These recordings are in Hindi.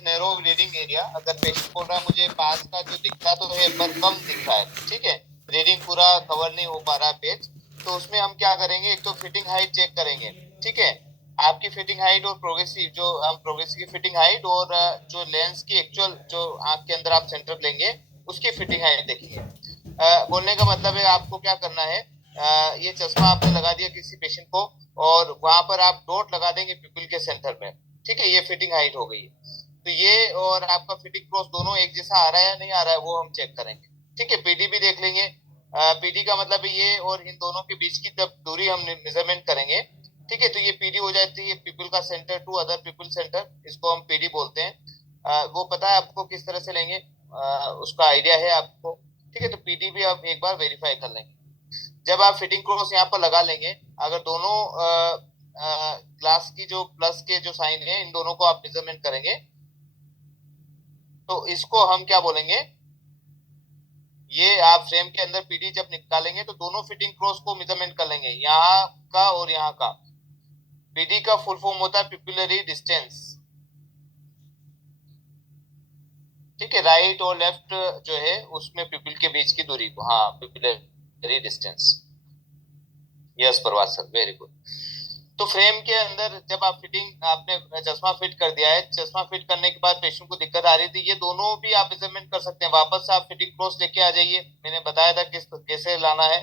Is narrow reading area. अगर पेशेंट बोल रहा है मुझे पास का जो दिखता तो है पर कम दिख रहा है, ठीक है, रीडिंग पूरा कवर नहीं हो पा रहा पेज, तो उसमें हम क्या करेंगे, एक तो फिटिंग हाइट चेक करेंगे, ठीक है, आपकी फिटिंग हाइट और प्रोग्रेसिव जो हम प्रोग्रेसिव की फिटिंग हाइट और जो लेंस की एक्चुअल जो आंख के अंदर आप सेंटर लेंगे उसकी फिटिंग हाइट देखेंगे। बोलने का मतलब है आपको क्या करना है, ये चश्मा आपने लगा दिया किसी पेशेंट को और वहां पर आप डॉट लगा देंगे पिपल के सेंटर में, ठीक है, ये फिटिंग हाइट हो गई। तो ये और आपका फिटिंग क्रॉस दोनों एक जैसा आ रहा है या नहीं आ रहा है वो हम चेक करेंगे, ठीक है। पीडी भी देख लेंगे, पीडी का मतलब ये और इन दोनों के बीच की तब दूरी हम मेजरमेंट करेंगे, ठीक है। तो ये पीडी हो जाती है पीपल का center to other people center, इसको हम पीडी बोलते हैं। वो पता है आपको किस तरह से लेंगे, उसका आइडिया है आपको, ठीक है। तो पीडी भी आप एक बार वेरीफाई कर लेंगे। जब आप फिटिंग क्रॉस यहाँ पर लगा लेंगे, अगर दोनों ग्लास की जो प्लस के जो साइन है इन दोनों को आप मेजरमेंट करेंगे तो इसको हम क्या बोलेंगे, ये आप फ्रेम के अंदर पीडी जब निकालेंगे तो दोनों फिटिंग क्रॉस को मेजरमेंट कर लेंगे, यहाँ का और यहाँ का। पीडी का फुल फॉर्म होता है पिपुलरी डिस्टेंस, ठीक है, राइट और लेफ्ट जो है उसमें पिपल के बीच की दूरी को, हाँ पिपुलरी डिस्टेंस। यस प्रवास सर, वेरी गुड। तो फ्रेम के अंदर जब आप फिटिंग आपने चश्मा फिट कर दिया है, चश्मा फिट करने के बाद पेशेंट को दिक्कत आ रही थी, ये दोनों भी आप मेजरमेंट कर सकते हैं, वापस से आप फिटिंग क्रॉस लेके आ जाइए, मैंने बताया था किस कैसे लाना है,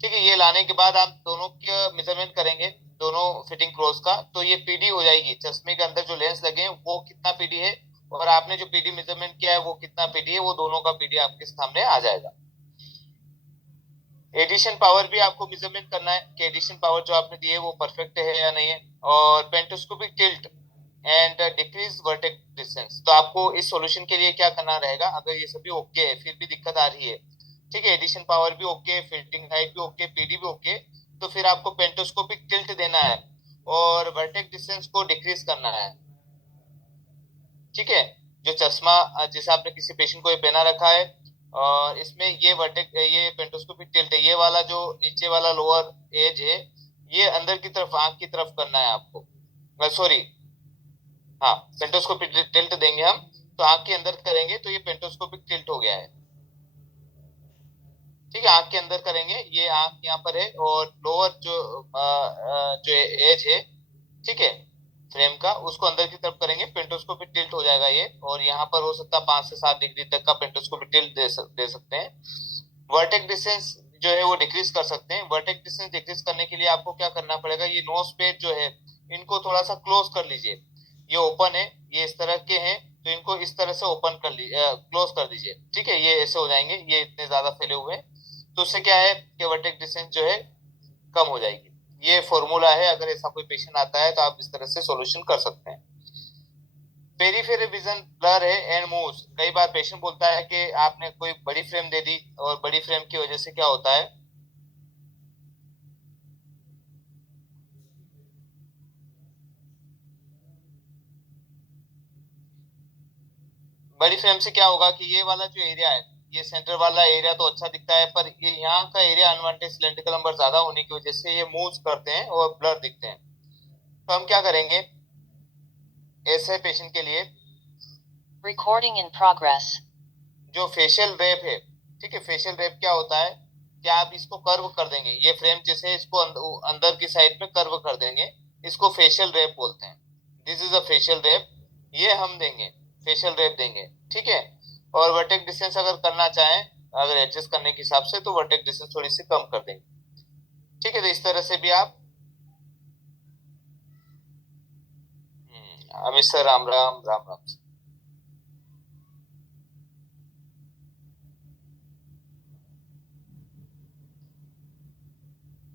ठीक है। ये लाने के बाद आप दोनों का मेजरमेंट करेंगे, दोनों फिटिंग क्रॉस का, तो ये पीडी हो जाएगी, चश्मे के अंदर जो लेंस लगे हैं वो कितना पीडी है और आपने जो पीडी मेजरमेंट किया है वो कितना पीडी है, वो दोनों का पीडी आपके सामने आ जाएगा। एडिशन पावर भी आपको मेजरमेंट करना है कि एडिशन पावर जो आपने दी है वो परफेक्ट है या नहीं है, और pantoscopic tilt and decrease vertex distance. तो आपको इस सॉल्यूशन के लिए क्या करना रहेगा, अगर ये सभी ओके है फिर भी दिक्कत आ रही है, ठीक है, एडिशन पावर भी ओके, फिटिंग हाइट भी ओके, पीडी भी ओके, तो फिर आपको पेंटोस्कोपिक टिल्ट देना है और वर्टेक्स डिस्टेंस को डिक्रीज करना है, ठीक है। जो चश्मा जैसे आपने किसी पेशेंट को ये पहना रखा है और इसमें ये वर्टेक्स ये पेंटोस्कोपिक टिल्ट है, ये वाला जो नीचे वाला लोअर एज है ये अंदर की तरफ आंख की तरफ करना है आपको, सॉरी, हाँ पेंटोस्कोपिक टिल्ट देंगे हम, तो आंख के अंदर करेंगे तो ये पेंटोस्कोपिक टिल्ट हो गया है, ठीक है, आंख के अंदर करेंगे, ये आंख यहाँ पर है और लोअर जो एज है, ठीक है, फ्रेम का उसको अंदर की तरफ करेंगे, पेंटोस्कोपिक टिल्ट हो जाएगा ये, और यहाँ पर हो सकता है 5 से 7 डिग्री तक का पेंटोस्कोपिक टिल्ट दे सकते हैं। वर्टेक्स डिस्टेंस जो है वो डिक्रीज कर सकते हैं। वर्टेक्स डिस्टेंस डिक्रीज करने के लिए आपको क्या करना पड़ेगा, ये नोज पेड जो है इनको थोड़ा सा क्लोज कर लीजिए, ये ओपन है, ये इस तरह के हैं, तो इनको इस तरह से ओपन कर लीजिए, क्लोज कर दीजिए, ठीक है, ये ऐसे हो जाएंगे, ये इतने ज्यादा फैले हुए हैं, तो उससे क्या है कि वर्टेक्स डिस्टेंस जो है कम हो जाएगी। ये फॉर्मूला है, अगर ऐसा कोई पेशेंट आता है तो आप इस तरह से सॉल्यूशन कर सकते हैं। पेरीफेरल विजन ब्लर है एंड मूव्स, कई बार पेशेंट बोलता है कि आपने कोई बड़ी फ्रेम दे दी और बड़ी फ्रेम की वजह से क्या होता है, बड़ी फ्रेम से क्या होगा कि ये वाला जो एरिया है, ये सेंटर वाला एरिया तो अच्छा दिखता है पर ये यहाँ का एरिया अनवांटेड सिलेंड्रिकल नंबर ज्यादा होने की वजह से ये मूव करते हैं और ब्लर दिखते हैं। तो हम क्या करेंगे ऐसे पेशेंट के लिए, Recording in progress. जो फेशियल रैप है, ठीक है, फेशियल रैप क्या होता है कि आप इसको कर्व कर देंगे, ये फ्रेम जैसे इसको अंदर की साइड में कर्व कर देंगे, इसको फेशियल रैप बोलते हैं, this is a facial wrap, ये हम देंगे, फेशियल रैप देंगे, ठीक है। और वर्टेक्स डिस्टेंस अगर करना चाहें, अगर एडजस्ट करने के हिसाब से तो वर्टेक्स डिस्टेंस थोड़ी सी कम कर देंगे, ठीक है। तो इस तरह से भी आप, अमित सर राम राम राम राम।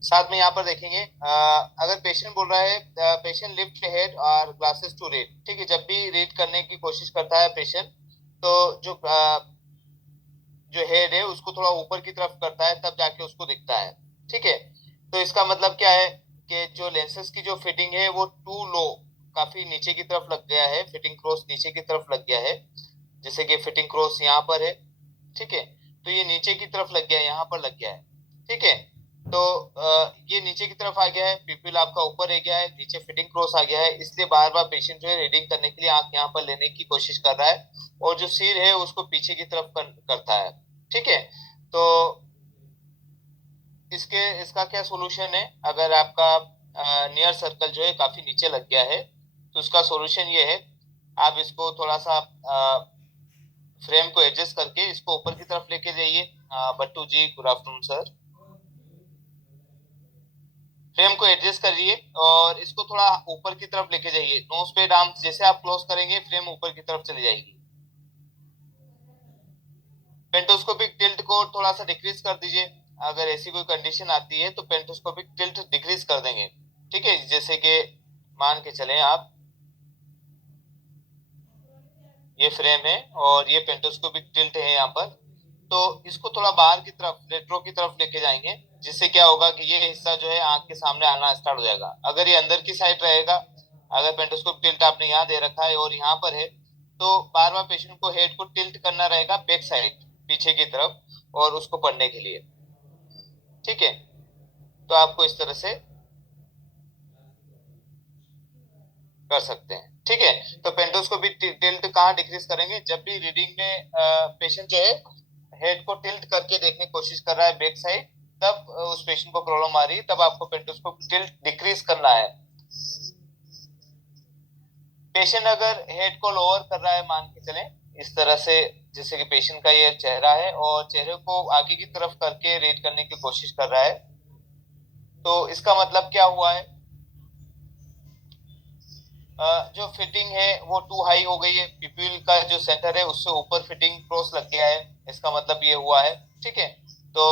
साथ में यहाँ पर देखेंगे अगर पेशेंट बोल रहा है पेशेंट लिफ्ट हेड और ग्लासेस टू रीड, ठीक है, जब भी रीड करने की कोशिश करता है पेशेंट तो जो हेड है उसको थोड़ा ऊपर की तरफ करता है तब जाके उसको दिखता है, ठीक है। तो इसका मतलब क्या है कि जो लेंसेज की जो फिटिंग है वो टू लो, काफी नीचे की तरफ लग गया है, फिटिंग क्रॉस नीचे की तरफ लग गया है, जैसे कि फिटिंग क्रॉस यहाँ पर है, ठीक है, तो ये नीचे की तरफ लग गया है, यहाँ पर लग गया है, ठीक है। तो ये नीचे की तरफ आ गया है, पीपल आपका ऊपर आ गया है, नीचे फिटिंग क्रॉस आ गया है, इसलिए बार बार पेशेंट जो है रीडिंग करने के लिए आंख यहाँ पर लेने की कोशिश कर रहा है और जो सिर है उसको पीछे की तरफ करता है। ठीक है, तो इसका क्या सोल्यूशन है? अगर आपका नियर सर्कल जो है काफी नीचे लग गया है तो उसका सोल्यूशन ये है, आप इसको थोड़ा सा फ्रेम को एडजस्ट करके इसको ऊपर की तरफ लेके जाइए। बट्टू जी, गुड आफ्टरनून सर। फ्रेम को एडजस्ट करिए और इसको थोड़ा ऊपर की तरफ लेके जाइए। नोज पे आर्म जैसे आप क्लोज करेंगे फ्रेम ऊपर की तरफ चली जाएगी। पेंटोस्कोपिक टिल्ट को थोड़ा सा डिक्रीज कर दीजिए। अगर ऐसी कोई कंडीशन आती है तो पेंटोस्कोपिक टिल्ट डिक्रीज कर देंगे। ठीक है, जैसे कि मान के चलें आप, ये फ्रेम है और ये पेंटोस्कोपिक टिल्ट है यहाँ पर, तो इसको थोड़ा बाहर की तरफ, रेट्रो की तरफ लेके जाएंगे, जिससे क्या होगा कि ये हिस्सा जो है आंख के सामने आना स्टार्ट हो जाएगा। अगर ये अंदर की साइड रहेगा, अगर पेंटोस्कोप टिल्ट आपने यहाँ दे रखा है और यहाँ पर है, तो बार बार पेशेंट को हेड को टिल्ट करना रहेगा बैक साइड, पीछे की तरफ, और उसको पढ़ने के लिए। ठीक है, तो आपको इस तरह से कर सकते हैं। ठीक है, तो पेंटोस्कोपी टिल्ट कहाँ डिक्रीज करेंगे? जब भी रीडिंग में पेशेंट जो है हेड को टिल्ट करके देखने की कोशिश कर रहा है बैक साइड, तब उस पेशेंट को प्रॉब्लम आ रही है, तब आपको पेंटोस्कोप टिल्ट डिक्रीज करना है। पेशेंट अगर हेड को लोअर कर रहा है, मान के चलें इस तरह से, जैसे कि पेशेंट का ये चेहरा है और चेहरे को आगे की तरफ करके रीड करने की कोशिश कर रहा है, तो इसका मतलब क्या हुआ है? जो फिटिंग है वो टू हाई हो गई है, पीपल का जो सेंटर है उससे ऊपर फिटिंग क्रॉस लग गया है, इसका मतलब ये हुआ है। ठीक है, तो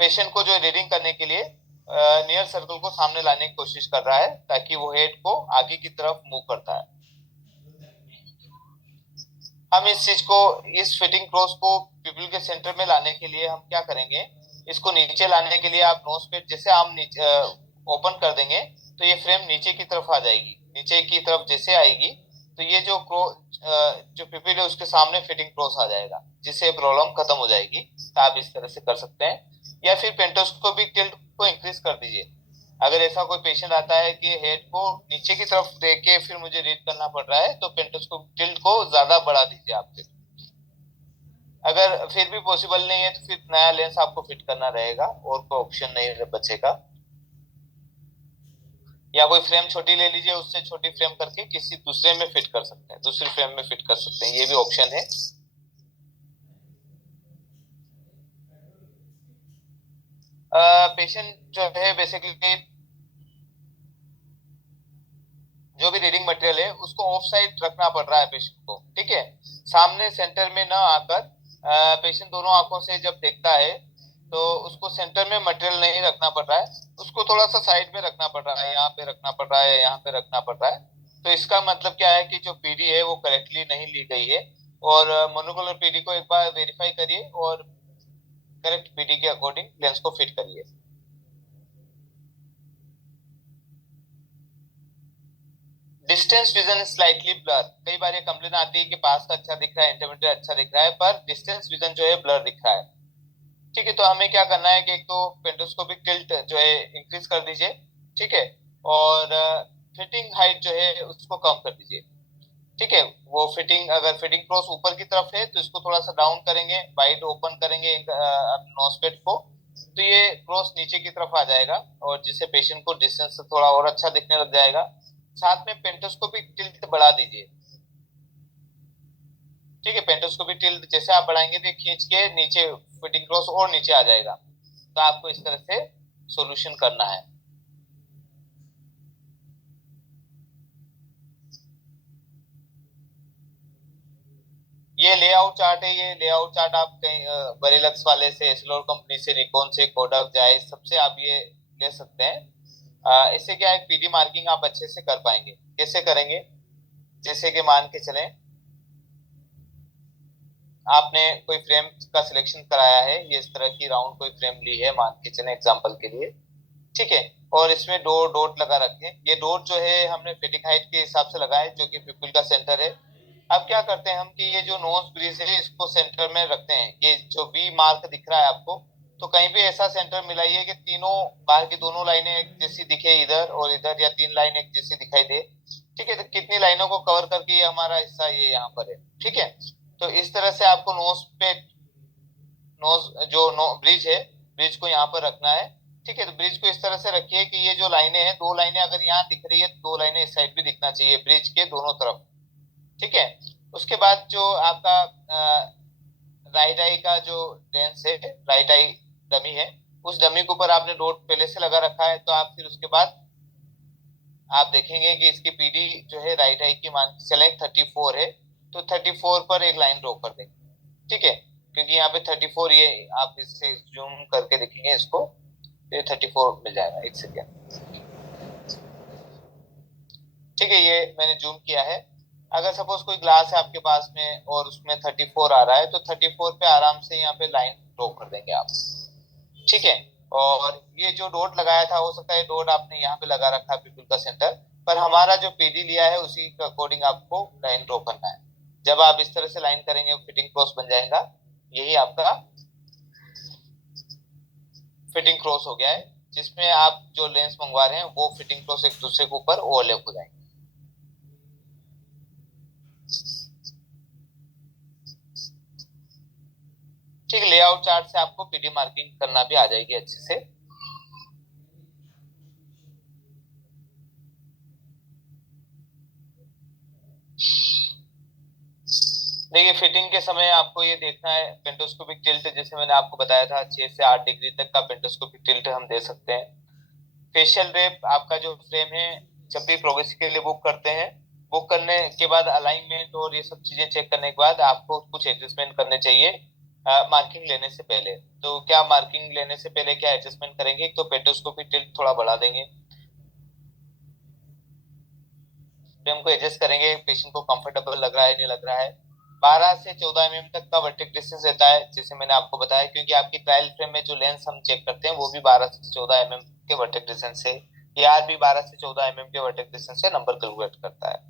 पेशेंट को जो रीडिंग करने के लिए नियर सर्कल को सामने लाने की कोशिश कर रहा है, ताकि वो हेड को आगे की तरफ मूव करता है। हम इस चीज को, इस फिटिंग क्रॉस को पीपल के सेंटर में लाने के लिए हम क्या करेंगे, इसको नीचे लाने के लिए आप नोज पे जैसे आप नीचे ओपन कर देंगे तो ये फ्रेम नीचे की तरफ आ जाएगी। नीचे की तरफ जैसे आएगी तो ये जो जो पिपिल है उसके सामने फिटिंग क्रॉस आ जाएगा, जिससे प्रॉब्लम खत्म हो जाएगी। तो आप इस तरह से कर सकते हैं, या फिर पेंटोस्कोपिक टिल्ट को इंक्रीज कर दीजिए। अगर ऐसा कोई पेशेंट आता है कि हेड को नीचे की तरफ देके फिर मुझे रीड करना पड़ रहा है, तो पेंटोस्कोपिक टिल्ट को ज्यादा बढ़ा दीजिए आप फिर। अगर फिर भी पॉसिबल नहीं है तो फिर नया लेंस आपको फिट करना रहेगा, और कोई ऑप्शन नहीं बचेगा। या कोई फ्रेम छोटी ले लीजिए, उससे छोटी फ्रेम करके किसी दूसरे में फिट कर सकते हैं, दूसरी फ्रेम में फिट कर सकते हैं, ये भी ऑप्शन है। पेशेंट जो है बेसिकली जो भी रीडिंग मटेरियल है उसको ऑफ साइड रखना पड़ रहा है पेशेंट को। ठीक है, सामने सेंटर में ना आकर पेशेंट दोनों आंखों से जब देखता है तो उसको सेंटर में मटेरियल नहीं रखना पड़ रहा है, उसको थोड़ा सा साइड में रखना पड़ रहा है, यहाँ पे रखना पड़ रहा है, यहाँ पे रखना पड़ रहा है। तो इसका मतलब क्या है कि जो पीडी है वो करेक्टली नहीं ली गई है, और मोनोकुलर पीडी को एक बार वेरीफाई करिए और करेक्ट पीडी के अकॉर्डिंग लेंस को फिट करिए। डिस्टेंस विजन स्लाइटली ब्लर, कई बार ये कंप्लेन आती है कि पास का अच्छा दिख रहा है, इंटरमीडिएट अच्छा दिख रहा है, पर डिस्टेंस विजन जो है ब्लर दिख रहा है। ठीक है, तो हमें क्या करना है कि एक तो पेंटोस्कोपिक टिल्ट जो है इंक्रीज कर दीजिए। ठीक है, और फिटिंग हाइट जो है उसको कम कर दीजिए। ठीक है, वो फिटिंग, अगर फिटिंग क्रॉस ऊपर की तरफ है तो इसको थोड़ा सा डाउन करेंगे, वाइड ओपन करेंगे नोजपेट को, तो ये क्रॉस नीचे की तरफ आ जाएगा, और जिससे पेशेंट को डिस्टेंस से थोड़ा और अच्छा दिखने लग जाएगा। साथ में पेंटोस्कोपिक टिल्ट बढ़ा दीजिए। ठीक है, पेंटोस्कोपिक टिल्ट जैसे आप बढ़ाएंगे तो खींच के नीचे फिटिंग क्रॉस और नीचे आ जाएगा। तो आपको इस तरह से सॉल्यूशन करना है। ये लेआउट चार्ट है, ये लेआउट चार्ट आप कहीं बरीलक्स वाले से, एस्लोर कंपनी से, निकॉन से, कोडक, जायस, सबसे आप ये ले सकते हैं। इससे क्या है, पीडी मार्किंग आप अच्छे से कर पाएंगे। कैसे करेंगे? जैसे कि मान के चलें आपने कोई फ्रेम का सिलेक्शन कराया है, ये इस तरह की राउंड कोई फ्रेम ली है, मान के चलें एग्जांपल के लिए। ठीक है, और इसमें दो डॉट लगा रखे। ये डॉट जो है हमने फिटिंग हाइट के हिसाब से लगाए, जो कि पिपल का सेंटर है। अब क्या करते हैं हम कि ये जो नोज ब्रिज है इसको सेंटर में रखते हैं। ये जो वी मार्क दिख रहा है आपको, तो कहीं पे ऐसा सेंटर मिलाइए कि तीनों बाहर की दोनों लाइनें एक जैसी दिखे इधर और इधर, या तीन लाइन एक जैसी दिखाई दे। ठीक है, तो कितनी लाइनों को कवर करके ये हमारा हिस्सा ये यहाँ पर है। ठीक है, तो इस तरह से आपको नोज पे, नोज जो नो ब्रिज है, ब्रिज को यहाँ पर रखना है। ठीक है, तो ब्रिज को इस तरह से रखिए कि ये जो लाइनें हैं, दो लाइनें अगर यहाँ दिख रही है, दो लाइनें इस साइड भी दिखना चाहिए ब्रिज के दोनों तरफ। ठीक है, उसके बाद जो आपका राइट आई का जो लेंस है, राइट आई डमी है, उस डमी के ऊपर आपने डॉट पहले से लगा रखा है, तो आप फिर उसके बाद आप देखेंगे कि इसकी पीडी जो है राइट आई की मान चलें 34 है, तो 34 पर एक लाइन ड्रॉ कर देंगे। ठीक है, क्योंकि यहाँ पे 34 ये आप इससे जूम करके देखेंगे इसको, ये 34 मिल जाएगा। एक सेकेंड। ठीक है, ये मैंने जूम किया है। अगर सपोज कोई ग्लास है आपके पास में और उसमें 34 आ रहा है, तो 34 पे आराम से यहाँ पे लाइन ड्रॉ कर देंगे आप। ठीक है, और ये जो डॉट लगाया था, हो सकता है डॉट आपने यहाँ पे लगा रखा है पीपल का सेंटर, पर हमारा जो पीडी लिया है उसी के अकॉर्डिंग आपको लाइन ड्रॉ करना है। जब आप इस तरह से लाइन करेंगे फिटिंग क्रॉस बन जाएगा। यही आपका फिटिंग क्रॉस हो गया है, जिसमें आप जो लेंस मंगवा रहे हैं वो फिटिंग क्रॉस एक दूसरे के ऊपर ओवरलैप हो जाएंगे। ठीक, लेआउट चार्ट से आपको पीडी मार्किंग करना भी आ जाएगी अच्छे से। देखिए, फिटिंग के समय आपको ये देखना है पेंटोस्कोपिक टिल्ट, जैसे मैंने आपको बताया था 6 से 8 डिग्री तक का पेंटोस्कोपिक टिल्ट हम दे सकते हैं। फेशियल रेप आपका जो फ्रेम है, जब भी प्रोग्रेसिव के लिए बुक करते हैं, बुक करने के बाद अलाइनमेंट और ये सब चीजें चेक करने के बाद आपको कुछ एडजस्टमेंट करने चाहिए मार्किंग लेने से पहले। तो क्या मार्किंग लेने से पहले क्या एडजस्टमेंट करेंगे? एक तो पेंटोस्कोपिक टिल्ट थोड़ा बढ़ा देंगे, फ्रेम को एडजस्ट करेंगे, पेशेंट को कंफर्टेबल लग रहा है नहीं लग रहा है। 12 से 14 एमएम तक का वर्टिक डिस्टेंस रहता है, जैसे मैंने आपको बताया, क्योंकि आपकी ट्रायल फ्रेम में जो लेंस हम चेक करते हैं वो भी 12 से 14 एमएम के वर्टिक डिस्टेंस से, यार भी 12 से 14 एमएम के वर्टिक डिस्टेंस से नंबर कैलकुलेट करता है।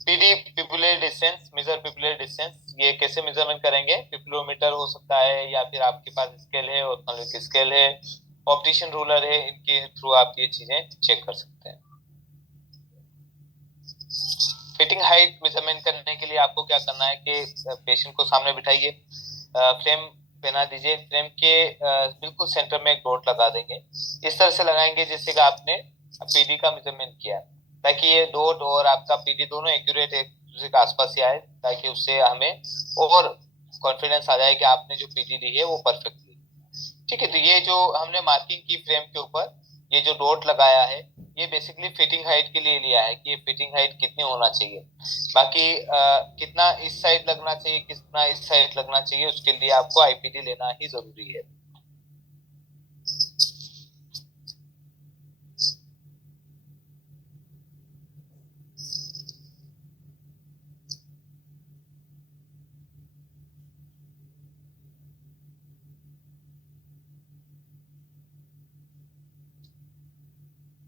पीडी पिपुलर डिस्टेंस, मेजर पिपुलर डिस्टेंस, ये कैसे मेजरमेंट करेंगे? पिपुलोमीटर हो सकता है, या फिर आपके पास स्केल है, ऑप्थेल्मिक स्केल है, ऑप्टिशियन रूलर है, इनके थ्रू आप ये चीजें चेक कर सकते हैं। फिटिंग हाइट मेजरमेंट करने के लिए आपको क्या करना है कि पेशेंट को सामने बिठाइए, फ्रेम पहना दीजिए, फ्रेम के बिल्कुल सेंटर में एक डॉट लगा देंगे। इस तरह से लगाएंगे जैसे कि आपने पीडी का मेजरमेंट किया, ताकि ये डॉट और आपका पीडी दोनों एक्यूरेट एक दूसरे के आसपास ही आए, ताकि उससे हमें और कॉन्फिडेंस आ जाए कि आपने जो पीडी ली है वो परफेक्ट ली। ठीक है, तो ये जो हमने मार्किंग की फ्रेम के ऊपर, ये जो डॉट लगाया है, ये बेसिकली फिटिंग हाइट के लिए लिया है कि फिटिंग हाइट कितनी होना चाहिए। बाकी कितना इस साइड लगना चाहिए, कितना इस साइड लगना चाहिए, उसके लिए आपको आईपीडी लेना ही जरूरी है।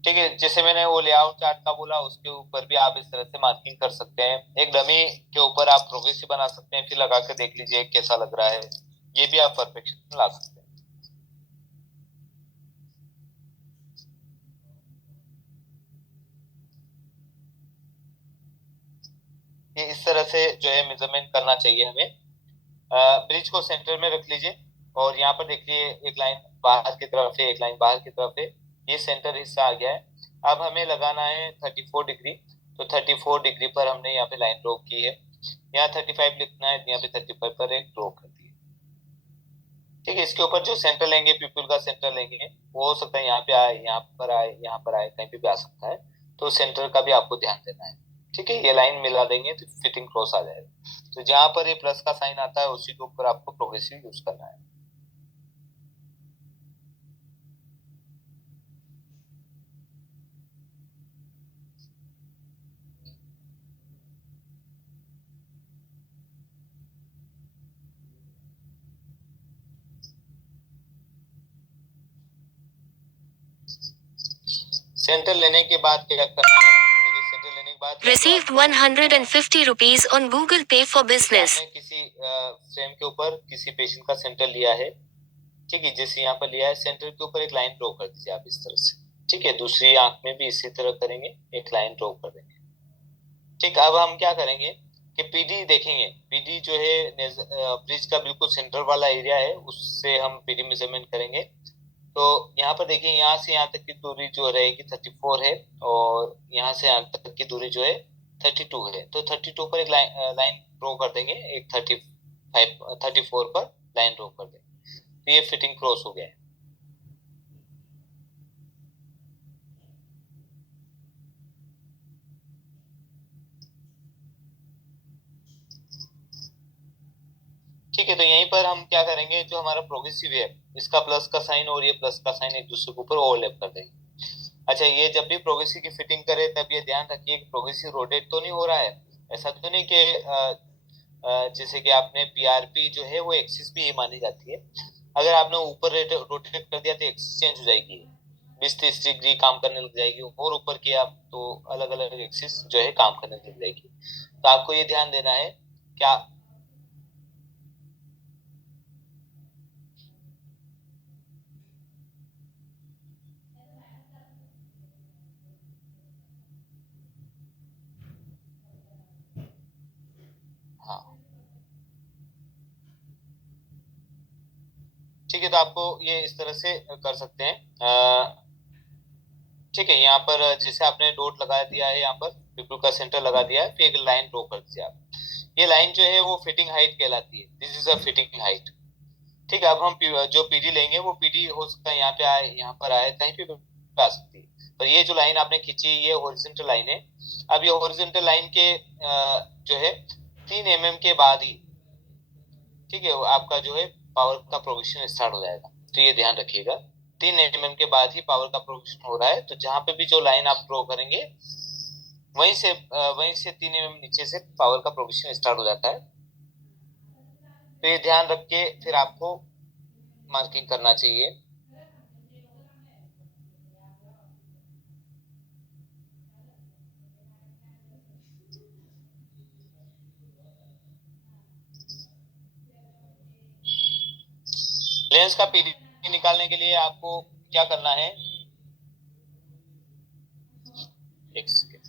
ठीक है, जैसे मैंने वो लेआउट चार्ट का बोला, उसके ऊपर भी आप इस तरह से मार्किंग कर सकते हैं। एक डमी के ऊपर आप प्रोग्रेसिव बना सकते हैं, फिर लगा के देख लीजिए कैसा लग रहा है, ये भी आप परफेक्शन ला सकते हैं। ये इस तरह से जो है मेजरमेंट करना चाहिए हमें। ब्रिज को सेंटर में रख लीजिए, और यहाँ पर देखिए एक लाइन बाहर की तरफ है, एक लाइन बाहर की तरफ है, ये सेंटर हिस्सा आ गया है। अब हमें लगाना है 34 डिग्री, तो 34 डिग्री पर हमने यहाँ पे लाइन ड्रॉ की है। यहाँ 35 लिखना है, यहाँ पे 35 पर एक ड्रॉ कर दिए। ठीक है, इसके ऊपर जो सेंटर लेंगे, पीपल का सेंटर लेंगे, वो हो सकता है यहाँ पे आए, यहाँ पर आए, यहाँ पर आए, कहीं पे भी आ सकता है, तो सेंटर का भी आपको ध्यान देना है। ठीक है, ये लाइन मिला देंगे तो फिटिंग क्रॉस आ जाएगा। तो जहां पर ये प्लस का साइन आता है उसी के ऊपर आपको प्रोग्रेसिव यूज करना है। सेंटर लेने के बाद क्या करना है? देखिए, बाद या तो Received आपको 150 rupees on Google Pay for business. आपने किसी फ्रेम के ऊपर किसी पेशेंट का सेंटर लिया है, ठीक है, जैसे यहाँ पर लिया है, सेंटर के ऊपर एक लाइन ड्रॉ कर दीजिए आप इस तरह से, ठीक है। दूसरी आंख में भी इसी तरह करेंगे, एक लाइन ड्रॉ कर देंगे, ठीक। अब हम क्या करेंगे कि पीडी देखेंगे। पीडी जो है ब्रिज का बिल्कुल सेंटर वाला एरिया है, उससे हम पीडी मेजरमेंट करेंगे। तो यहाँ पर देखिए, यहाँ से यहाँ तक की दूरी जो रहेगी 34 है, और यहाँ से यहाँ तक की दूरी जो है 32 है। तो 32 पर एक लाइन ड्रॉ कर देंगे, एक 34 पर लाइन ड्रॉ कर देंगे। तो ये फिटिंग क्रॉस हो गया है। ठीक है, तो यहीं पर हम क्या करेंगे, जो हमारा प्रोग्रेसिव है, इसका प्लस का साइन और ये प्लस का साइन एक दूसरे के ऊपर ओवरलैप कर देंगे। अच्छा, ये जब भी प्रोग्रेसिव की फिटिंग करे तब ये ध्यान रखिए कि प्रोग्रेसिव रोटेट तो नहीं हो रहा है। ऐसा तो नहीं कि जैसे कि आपने पीआरपी जो है वो एक्सिस भी ये मानी जाती है। अगर आपने ऊपर रोटेट कर दिया तो एक्सिस चेंज हो जाएगी, 20-30 डिग्री काम करने लग जाएगी, और ऊपर किया आप तो अलग अलग एक्सिस जो है काम करने लग जाएगी। तो आपको ये ध्यान देना है क्या। हाँ, ठीक है, तो आपको ये इस तरह से कर सकते हैं। ठीक है, यहाँ पर जैसे आपने डॉट लगा दिया है, यहाँ पर पिपल का सेंटर लगा दिया है, फिर एक लाइन ड्रॉ कर दीजिए आप। ये लाइन जो है वो फिटिंग हाइट कहलाती है। This is a fitting height. ठीक है, अब हम जो पीडी लेंगे वो पीडी हो सकता है यहाँ पे आए, यहाँ पर आए, कहीं पे आ सकती है। पर ये जो लाइन आपने खींची ये हॉरिजॉन्टल लाइन है। अब ये हॉरिजॉन्टल लाइन के जो है 3 mm के बाद ही, ठीक है, आपका जो है पावर का प्रोविजन स्टार्ट हो जाएगा। तो ये ध्यान रखिएगा, 3 mm के बाद ही पावर का प्रोविजन हो रहा है। तो जहां पे भी जो लाइन आप ड्रॉ करेंगे वहीं से 3 mm नीचे से पावर का प्रोविजन स्टार्ट हो जाता है। तो ये ध्यान रख के फिर आपको मार्किंग करना चाहिए। लेंस का पीडी निकालने के लिए आपको क्या करना है, एक सेकेंड।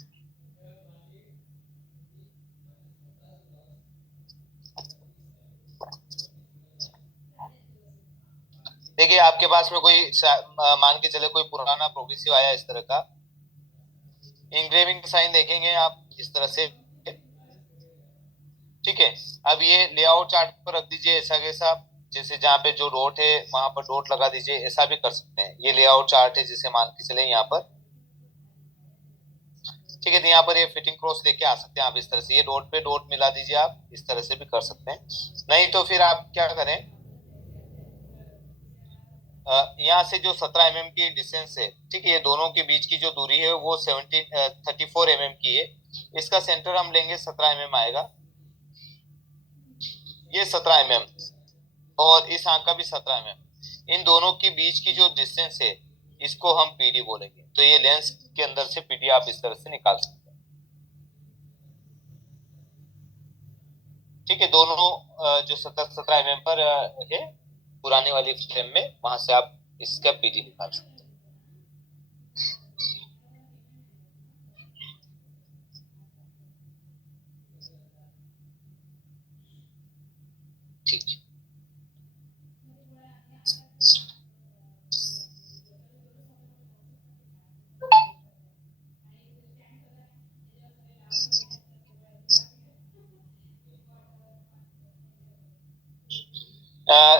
देखिए, आपके पास में कोई मान के चले कोई पुराना प्रोग्रेसिव आया इस तरह का, इंग्रेविंग साइन देखेंगे आप इस तरह से, ठीक है। अब ये लेआउट चार्ट पर रख दीजिए ऐसा कैसा, जैसे जहाँ पे जो डॉट है वहां पर डॉट लगा दीजिए, ऐसा भी कर सकते हैं। ये लेआउट चार्ट है जैसे मान के चले यहाँ पर, ठीक है। तो यहाँ पर ये फिटिंग क्रॉस लेके आ सकते हैं आप इस तरह से, ये डॉट पे डॉट मिला दीजिए, आप इस तरह से भी कर सकते हैं। नहीं तो फिर आप क्या करें, यहाँ से जो 17 mm की डिस्टेंस है, ठीक है, ये दोनों के बीच की जो दूरी है वो 34 mm की है। इसका सेंटर हम लेंगे 17 mm आएगा, ये 17 mm, और इस आंख का भी 17 mm। इन दोनों के बीच की जो डिस्टेंस है इसको हम पीडी बोलेंगे। तो ये लेंस के अंदर से पीडी आप इस तरह से निकाल सकते हैं, ठीक है। दोनों जो 17 mm पर है पुराने वाली फ्रेम में, वहां से आप इसका पीडी निकाल सकते हैं, ठीक है।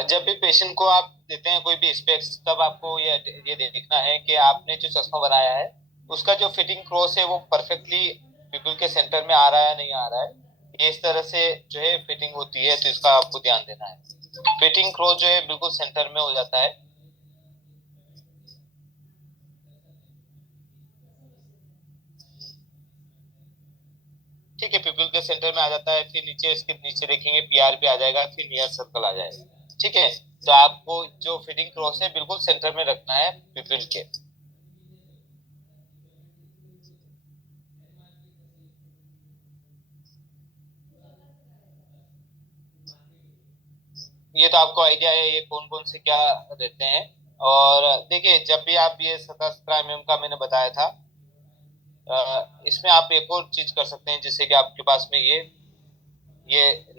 जब भी पेशेंट को आप देते हैं कोई भी स्पेक्स, तब आपको ये देखना है कि आपने जो चश्मा बनाया है उसका जो फिटिंग क्रॉस है वो परफेक्टली पिपल के सेंटर में आ रहा है नहीं आ रहा है। ये इस तरह से जो है फिटिंग होती है, तो इसका आपको ध्यान देना है। फिटिंग क्रॉस जो है बिल्कुल सेंटर में हो जाता है, ठीक है, पिपल के सेंटर में आ जाता है। फिर नीचे इसके नीचे देखेंगे पीआर पे आ जाएगा, फिर नियर सर्कल आ जाएगा, ठीक है। तो आपको जो फिटिंग क्रॉस है बिल्कुल सेंटर में रखना है पिपल के। ये तो आपको आइडिया है ये कौन कौन से क्या रहते हैं। और देखिए जब भी आप ये 17 mm का मैंने बताया था, इसमें आप एक और चीज कर सकते हैं, जैसे कि आपके पास में ये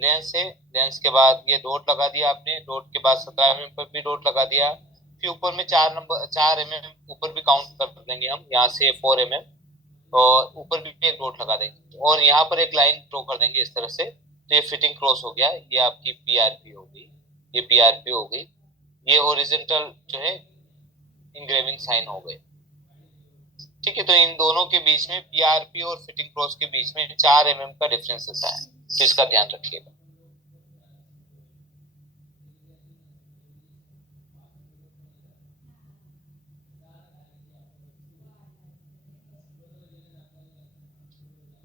लेंस है, लेंस के बाद ये डॉट लगा दिया आपने, डॉट के बाद 17 mm पर भी डॉट लगा दिया, फिर ऊपर में 4 mm ऊपर भी काउंट कर देंगे हम, यहाँ से 4 mm, और ऊपर भी एक डॉट लगा देंगे और यहाँ पर एक लाइन ड्रॉ कर देंगे इस तरह से। तो ये फिटिंग क्रॉस हो गया, ये आपकी पीआरपी हो गई, ये पीआरपी हो गई, ये ओरिजेंटल जो है इंग्रेविंग साइन हो गए। ठीक है, तो इन दोनों के बीच में, पीआरपी और फिटिंग क्रॉस के बीच में 4 mm का डिफरेंस होता है, तो इसका ध्यान रखिएगा।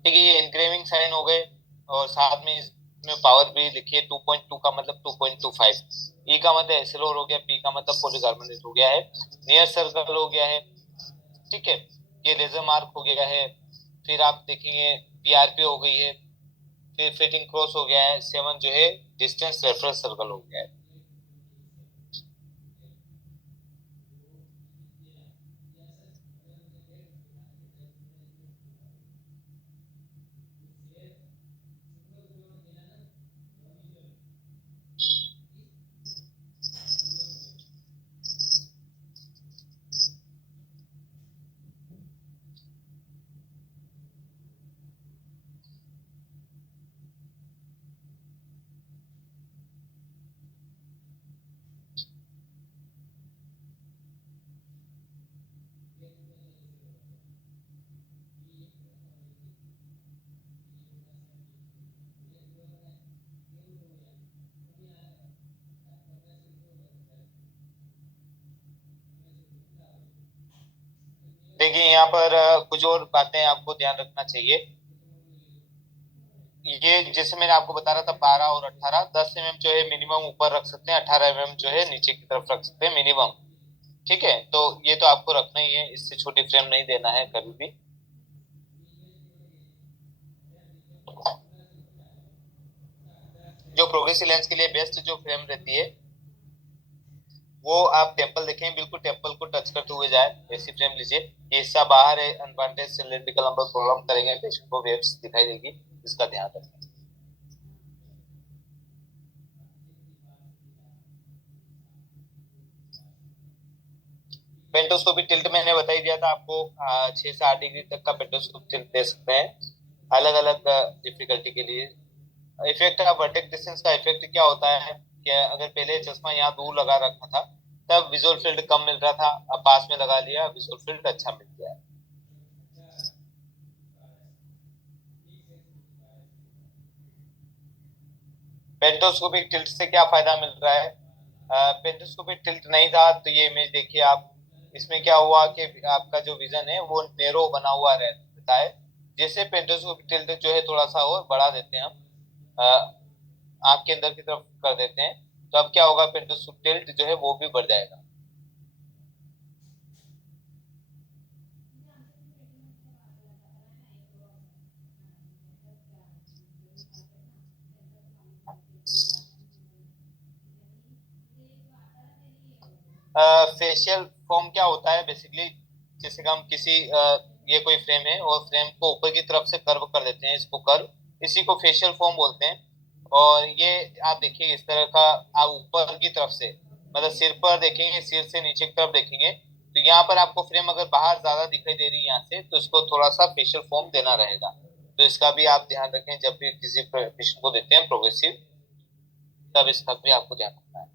ठीक है, ये इंग्रेविंग साइन हो गए, और साथ में इसमें पावर भी लिखिए, 2.2 का मतलब 2.25, ई का मतलब एसिलोर हो गया, पी का मतलब पॉलीकार्बोनेट हो गया है, नियर सर्कल हो गया है। ठीक है, ये लेजर मार्क हो गया है, फिर आप देखेंगे पीआरपी हो गई है, फिर फिटिंग क्रॉस हो गया है, 7 जो है डिस्टेंस रेफरेंस सर्कल हो गया है। देखिए यहाँ पर कुछ और बातें आपको ध्यान रखना चाहिए। ये जैसे मैंने आपको बता रहा था 12 और 18, 10 mm जो है मिनिमम ऊपर रख सकते हैं, 18 mm जो है नीचे की तरफ रख सकते हैं मिनिमम। ठीक है, तो ये तो आपको रखना ही है, इससे छोटी फ्रेम नहीं देना है कभी भी। जो प्रोग्रेसिव लेंस के लिए बेस्ट जो फ्रेम रहती है, वो आप टेम्पल देखें, बिल्कुल टेम्पल को टच करते हुए जाए, ऐसी फ्रेम लीजिए। ये हिस्सा बाहर है, अनवांटेड सिलिंड्रिकल नंबर प्रॉब्लम करेंगे, पेशेंट को वेव्स दिखाई देगी, इसका ध्यान रखें। पेंटोस्कोपी टिल्ट मैंने बता ही दिया था आपको, 6 से 8 डिग्री तक का पेंटोस्कोप टिल्ट दे सकते हैं अलग अलग डिफिकल्टी के लिए। इफेक्ट ऑफ वर्टेक्स डिस्टेंस का इफेक्ट क्या होता है कि अगर पहले चश्मा यहाँ दूर लगा रखा था तब विजुअल फील्ड कम मिल रहा था, अब पास में लगा लिया, विजुअल फील्ड अच्छा मिल गया है। पेंटोस्कोपिक टिल्ट से क्या फायदा मिल रहा है? पेंटोस्कोपिक टिल्ट नहीं था तो ये इमेज देखिए आप, इसमें क्या हुआ कि आपका जो विजन है वो नेरो बना हुआ रहता है। जैसे पेंटोस्कोपिक टिल्ट जो है थोड़ा सा और बढ़ा देते हैं हम, आंख के अंदर की तरफ कर देते हैं, तो अब क्या होगा, पेंटोस्कोपिक टिल्ट जो है वो भी बढ़ जाएगा। फेशियल फॉर्म क्या होता है बेसिकली, जैसे कि हम किसी ये कोई फ्रेम है और फ्रेम को ऊपर की तरफ से कर्व कर देते हैं, इसको कर्व, इसी को फेशियल फॉर्म बोलते हैं। और ये आप देखिए इस तरह का, आप ऊपर की तरफ से मतलब सिर पर देखेंगे, सिर से नीचे की तरफ देखेंगे, तो यहाँ पर आपको फ्रेम अगर बाहर ज्यादा दिखाई दे रही है यहाँ से, तो इसको थोड़ा सा फेशियल फॉर्म देना रहेगा। तो इसका भी आप ध्यान रखें जब भी किसी पेशेंट को देते हैं प्रोग्रेसिव, तब इसका भी आपको ध्यान रखना है।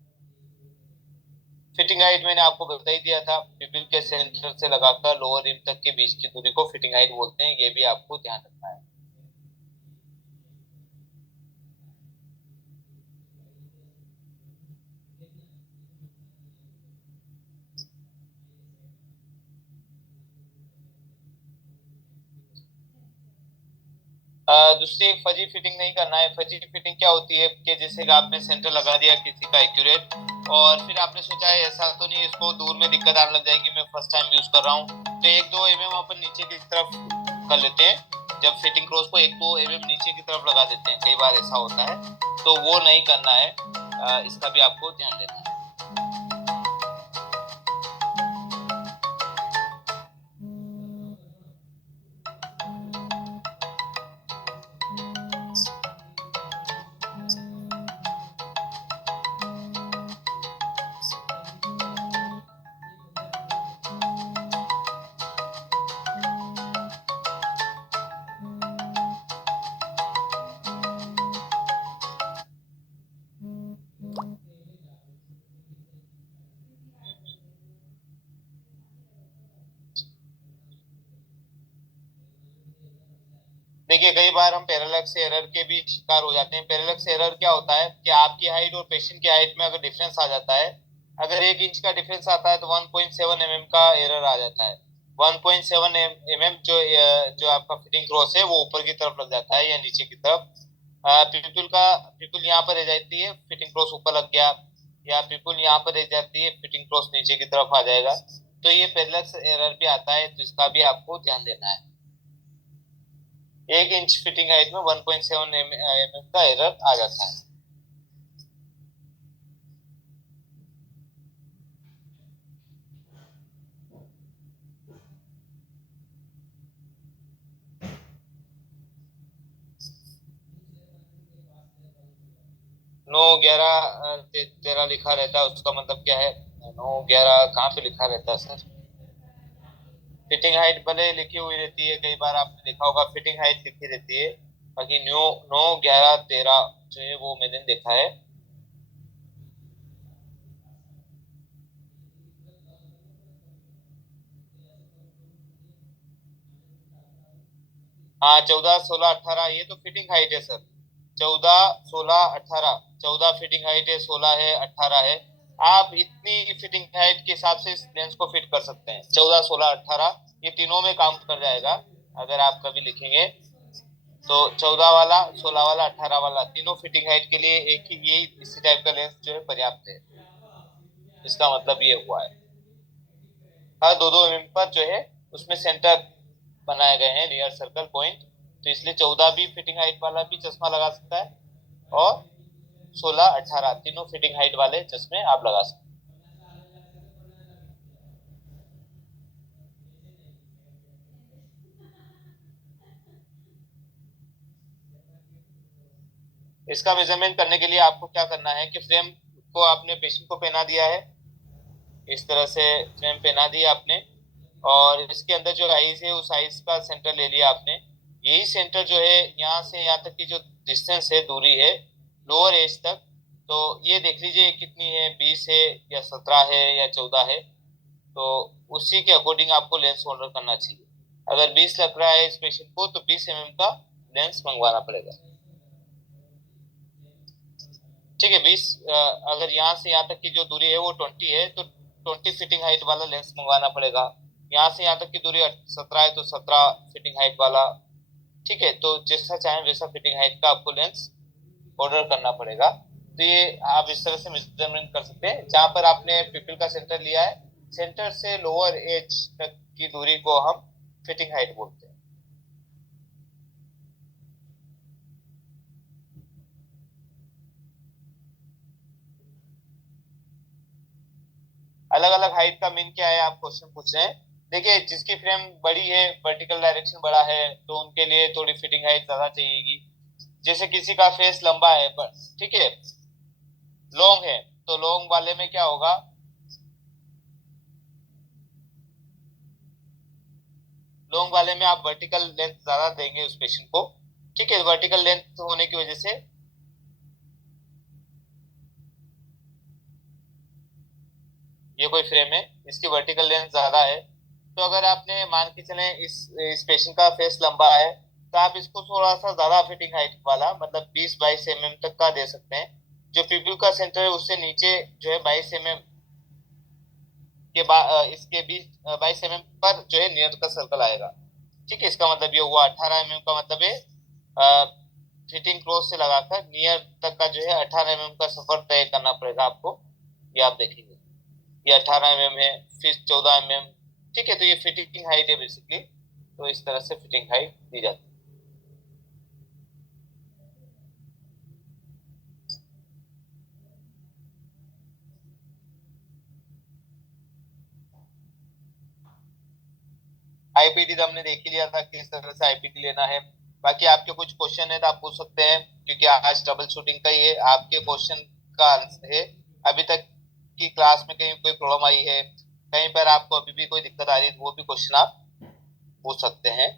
फिटिंग हाइट मैंने आपको बता ही दिया था, पिपिल के सेंटर से लगाकर लोअर रिम तक के बीच की दूरी को फिटिंग हाइट बोलते हैं, ये भी आपको ध्यान रखना है। दूसरी एक फजी फिटिंग नहीं करना है। फजी फिटिंग क्या होती है कि जैसे कि आपने सेंटर लगा दिया किसी का एक्यूरेट, और फिर आपने सोचा है ऐसा तो नहीं इसको दूर में दिक्कत आने लग जाएगी, मैं फर्स्ट टाइम यूज कर रहा हूँ, तो 1-2 mm अपन नीचे की तरफ कर लेते हैं। जब फिटिंग क्रॉस को 1-2 mm नीचे की तरफ लगा देते हैं, कई बार ऐसा होता है, तो वो नहीं करना है। इसका भी आपको ध्यान देना है। देखिए कई बार हम पैरेलक्स एरर के भी शिकार हो जाते हैं। पैरेलक्स एरर क्या होता है कि आपकी हाइट और पेशेंट की हाइट में अगर डिफरेंस आ जाता है, अगर 1 इंच का डिफरेंस आता है तो 1.7 mm का एरर आ जाता है। 1.7 mm जो आपका फिटिंग क्रॉस है वो ऊपर की तरफ लग जाता है या नीचे की तरफ। पीपुल यहाँ पर रह जाती है, फिटिंग क्रॉस ऊपर लग गया, या पीपुल यहाँ पर रह जाती है, फिटिंग क्रॉस नीचे की तरफ आ जाएगा। तो ये पैरेलक्स एरर भी आता है, तो इसका भी आपको ध्यान देना है। 1 इंच फिटिंग हाइट में 1.7 mm का एरर आ जाता है। नौ 11 13 लिखा रहता है, उसका मतलब क्या है? 9 11 कहाँ पे लिखा रहता है सर? फिटिंग हाइट भले लिखी हुई रहती है, कई बार आपने देखा होगा फिटिंग हाइट लिखी रहती है, बाकी 9 9 11 13 जो है वो मैंने देखा है। हाँ 14 16 18 ये तो फिटिंग हाइट है सर। 14 16 18, 14 फिटिंग हाइट है, 16 है, 18 है। आप इतनी फिटिंग हाइट के हिसाब से इस लेंस को फिट कर सकते हैं। 14 16 18 ये तीनों में काउंट कर जाएगा। अगर आप कभी लिखेंगे तो 14 वाला, 16 वाला, 18 वाला तीनों फिटिंग हाइट के लिए एक ही यही इसी टाइप का लेंस जो है पर्याप्त है। इसका मतलब ये हुआ है हर 2 2 mm पर जो है उसमें सेंटर बनाए गए हैं, नियर सर्कल पॉइंट। तो इसलिए 14 भी फिटिंग हाइट वाला भी चश्मा लगा सकता है, और 16 18 तीनों फिटिंग हाइट वाले चश्मे आप लगा सकते हैं। इसका मेजरमेंट करने के लिए आपको क्या करना है कि फ्रेम को आपने पेशेंट को पहना दिया है, इस तरह से फ्रेम पहना दिया आपने, और इसके अंदर जो आइज है उस आइज का सेंटर ले लिया आपने। यही सेंटर जो है यहाँ से यहाँ तक की जो डिस्टेंस है, दूरी है लोअर एज तक, तो ये देख लीजिए कितनी है, 20 है या 17 है या 14 है। तो उसी के अकॉर्डिंग आपको लेंस ऑर्डर करना चाहिए। अगर 20 लग रहा है इस पेशेंट को तो 20 mm का लेंस मंगवाना पड़ेगा। ठीक है, 20 अगर यहाँ से यहाँ तक की जो दूरी है वो 20 है तो 20 फिटिंग हाइट वाला लेंस मंगवाना पड़ेगा। यहाँ से यहाँ तक की दूरी 17 है तो 17 फिटिंग हाइट वाला। ठीक है, तो जैसा चाहे वैसा फिटिंग हाइट का आपको लेंस ऑर्डर करना पड़ेगा। तो ये आप इस तरह से मेजरमेंट कर सकते हैं। जहां पर आपने पिपल का सेंटर लिया है, सेंटर से लोअर एज तक की दूरी को हम फिटिंग हाइट बोलते हैं। अलग अलग हाइट का मीन क्या है, आप क्वेश्चन पूछ रहे हैं। देखिए जिसकी फ्रेम बड़ी है, वर्टिकल डायरेक्शन बड़ा है, तो उनके लिए थोड़ी फिटिंग हाइट ज्यादा चाहिएगी। जैसे किसी का फेस लंबा है पर ठीक है लॉन्ग है, तो लॉन्ग वाले में क्या होगा, लॉन्ग वाले में आप वर्टिकल लेंथ ज्यादा देंगे उस पेशेंट को। ठीक है, वर्टिकल लेंथ होने की वजह से ये कोई फ्रेम है, इसकी वर्टिकल लेंथ ज्यादा है, तो अगर आपने मान के चले इस पेशेंट का फेस लंबा है तो आप इसको थोड़ा सा ज्यादा फिटिंग हाइट वाला मतलब 20 22 mm तक का दे सकते हैं। जो पिपल का सेंटर है उससे नीचे जो है 22 mm के बाद इसके 20 22 mm पर जो है नियर का सर्कल आएगा। ठीक है, इसका मतलब ये हुआ 18 mm का मतलब है फिटिंग क्लोज से लगाकर नियर तक का जो है 18 mm का सफर तय करना पड़ेगा आपको। ये आप देखेंगे ये 18 mm है, फिर 14 mm। ठीक है, तो ये फिटिंग हाइट है बेसिकली। तो इस तरह से फिटिंग हाइट दी जाती है। आईपीडी हमने देख ही लिया था किस तरह से आईपीडी लेना है। बाकी आपके कुछ क्वेश्चन है तो आप पूछ सकते हैं, क्योंकि आज ट्रबल शूटिंग का ही है। आपके क्वेश्चन का आंसर है अभी तक की क्लास में कहीं कोई प्रॉब्लम आई है, कहीं पर आपको अभी भी कोई दिक्कत आ रही है, वो भी क्वेश्चन आप पूछ सकते हैं।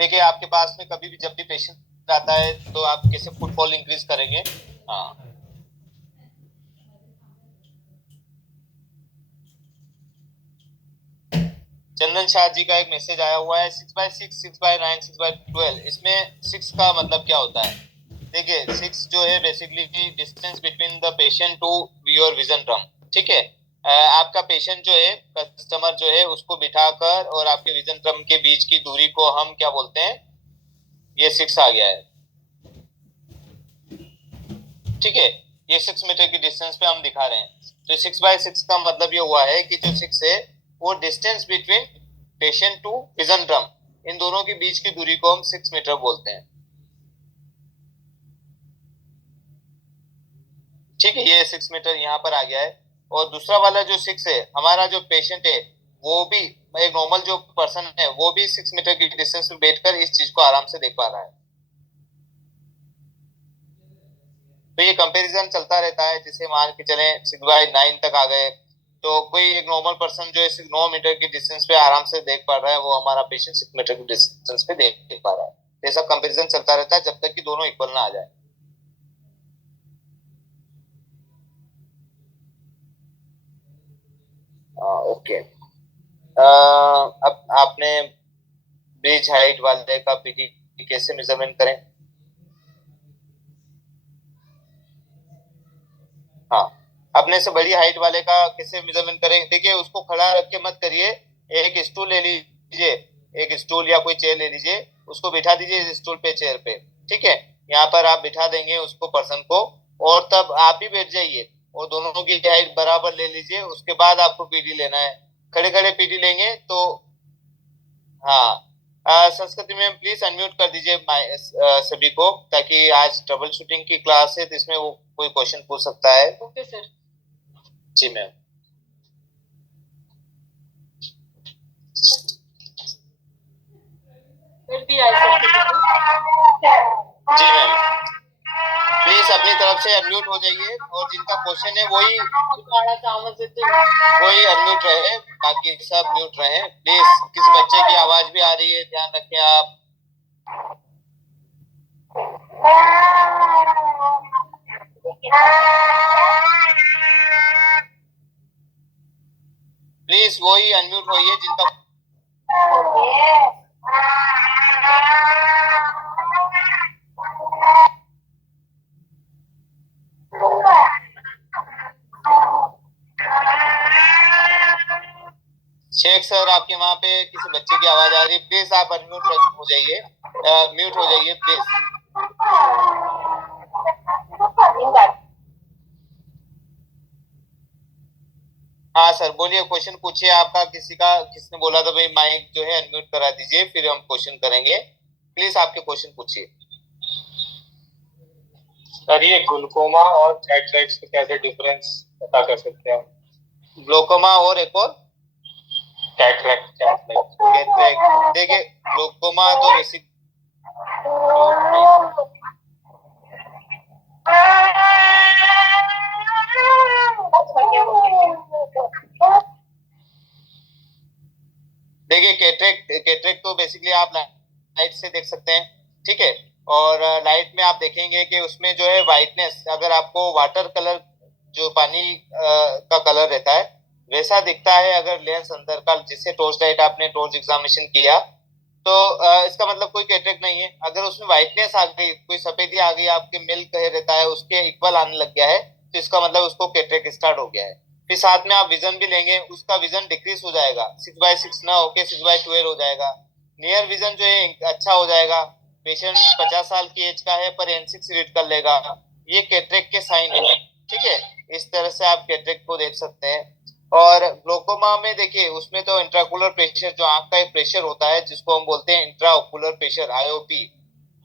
देखिए आपके पास में कभी भी जब भी पेशेंट आता है तो आप कैसे फुटफॉल इंक्रीज करेंगे। हाँ, चंदन शाह जी का एक मैसेज आया हुआ है 6/6, 6/9, 6/12। इसमें 6 का मतलब क्या होता है? देखिए 6 जो है basically distance between the patient to your vision drum. ठीक है, आपका पेशेंट जो है, कस्टमर जो है, उसको बिठाकर और आपके विजन ड्रम के बीच की दूरी को हम क्या बोलते हैं? ये 6 आ गया है। ठीक है, ये 6 मीटर की डिस्टेंस पे हम दिखा रहे हैं। तो 6/6 का मतलब ये हुआ है कि जो 6 है वो distance between patient to vision drum, इन दोनों के बीच की दूरी को हम 6 मीटर बोलते हैं। ठीक है, ये 6 मीटर यहाँ पर आ गया है। और दूसरा वाला जो 6 है, हमारा जो पेशेंट है वो भी, एक नॉर्मल जो पर्सन है वो भी 6 मीटर की डिस्टेंस में बैठकर इस चीज को आराम से देख पा रहा है। तो ये कंपैरिजन चलता रहता है। जैसे मान के चले 6/9 तक आ गए तो कोई एक नॉर्मल पर्सन जो है 9 मीटर की डिस्टेंस पे आराम से देख पा रहा है, वो हमारा पेशेंट 6 मीटर की डिस्टेंस पे देख पा रहा है। ऐसा कंपैरिजन चलता रहता है जब तक कि दोनों इक्वल ना आ जाए। ओके, अब आपने ब्रिज हाइट वाले का पीटी कैसे मेजरमेंट करें? हाँ, अपने से बड़ी हाइट वाले का कैसे मेजरमेंट करें? देखिए उसको खड़ा रख के मत करिए, एक स्टूल ले लीजिए, एक स्टूल या कोई चेयर ले लीजिए, उसको बिठा दीजिए इस स्टूल पे, चेयर पे। ठीक है, यहाँ पर आप बिठा देंगे उसको, पर्सन को, और तब आप भी बैठ जाइए और दोनों की हाइट बराबर ले लीजिए। उसके बाद आपको पीडी लेना है। खड़े खड़े पीडी लेंगे तो हाँ। संस्कृति में प्लीज अनम्यूट कर दीजिए सभी को, ताकि आज ट्रबल शूटिंग की क्लास है तो इसमें वो कोई क्वेश्चन पूछ सकता है। Okay sir. जी मैम। जी मैम, प्लीज अपनी तरफ से अनम्यूट हो जाइए और जिनका क्वेश्चन है वही अनम्यूट रहे, बाकी सब म्यूट रहे। प्लीज, किसी बच्चे की आवाज भी आ रही है, ध्यान रखें आप। प्लीज वही अनम्यूट होइए जिनका शेख सर, आपके वहां पे किसी बच्चे की आवाज आ रही है, प्लीज आप अनम्यूट हो जाइए, म्यूट हो जाइए प्लीज। हाँ सर बोलिए, क्वेश्चन पूछिए आपका। किसने बोला था भाई माइक जो है अनम्यूट करा दीजिए, फिर हम क्वेश्चन करेंगे। प्लीज आपके क्वेश्चन पूछिए। सर ये ग्लूकोमा और कैटरेक्ट में कैसे डिफरेंस पता कर सकते हैं? ग्लोकोमा और एक और कैटरेक्ट। कैटरेक्ट। देखिए ग्लोकोमा तो बेसिक देखिए कैटरेक्ट तो बेसिकली आप लाइट से देख सकते हैं। ठीक है, और लाइट में आप देखेंगे कि उसमें जो है वाइटनेस, अगर आपको वाटर कलर जो पानी का कलर रहता है वैसा दिखता है अगर लेंस अंदर का, जिससे टॉर्च लाइट आपने टॉर्च एग्जामिनेशन किया, तो इसका मतलब कोई कैटरेक्ट नहीं है। अगर उसमें व्हाइटनेस आ गई, कोई सफेदी आ गई, आपके मिल्क कहे रहता है उसके इक्वल आने लग गया है, तो इसका मतलब उसको कैटरेक्ट स्टार्ट हो गया है। फिर साथ में आप विजन भी लेंगे, उसका विजन डिक्रीज हो जाएगा, 6/6 ना होके 6/12 हो जाएगा। नियर विजन जो है अच्छा हो जाएगा। पेशेंट 50 साल की एज का है पर N6 रीड कर लेगा, ये कैटरेक्ट के साइन है। ठीक है, इस तरह से आप कैटरेक्ट को देख सकते हैं। और ग्लोकोमा में देखिए उसमें तो इंट्राकुलर प्रेशर, जो आंख का एक प्रेशर होता है जिसको हम बोलते हैं इंट्राओकुलर प्रेशर, आईओपी,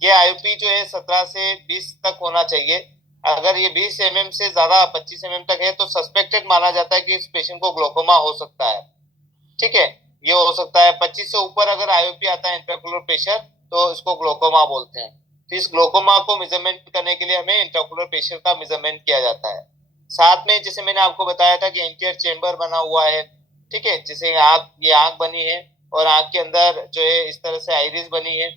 ये आईओपी जो है 17 से 20 तक होना चाहिए। अगर ये 20 mm से ज्यादा 25 mm तक है तो सस्पेक्टेड माना जाता है कि इस पेशेंट को ग्लोकोमा हो सकता है। ठीक है, ये हो सकता है। 25 से ऊपर अगर आईओपी आता है इंट्राकुलर प्रेशर तो इसको ग्लोकोमा बोलते हैं। तो इस ग्लोकोमा को मेजरमेंट करने के लिए हमें इंट्राकुलर प्रेशर का मेजरमेंट किया जाता है। साथ में जैसे मैंने आपको बताया था कि एंटीयर चेम्बर बना हुआ है, ठीक है, जैसे ये आंख बनी है और आंख के अंदर जो है इस तरह से आइरिस बनी है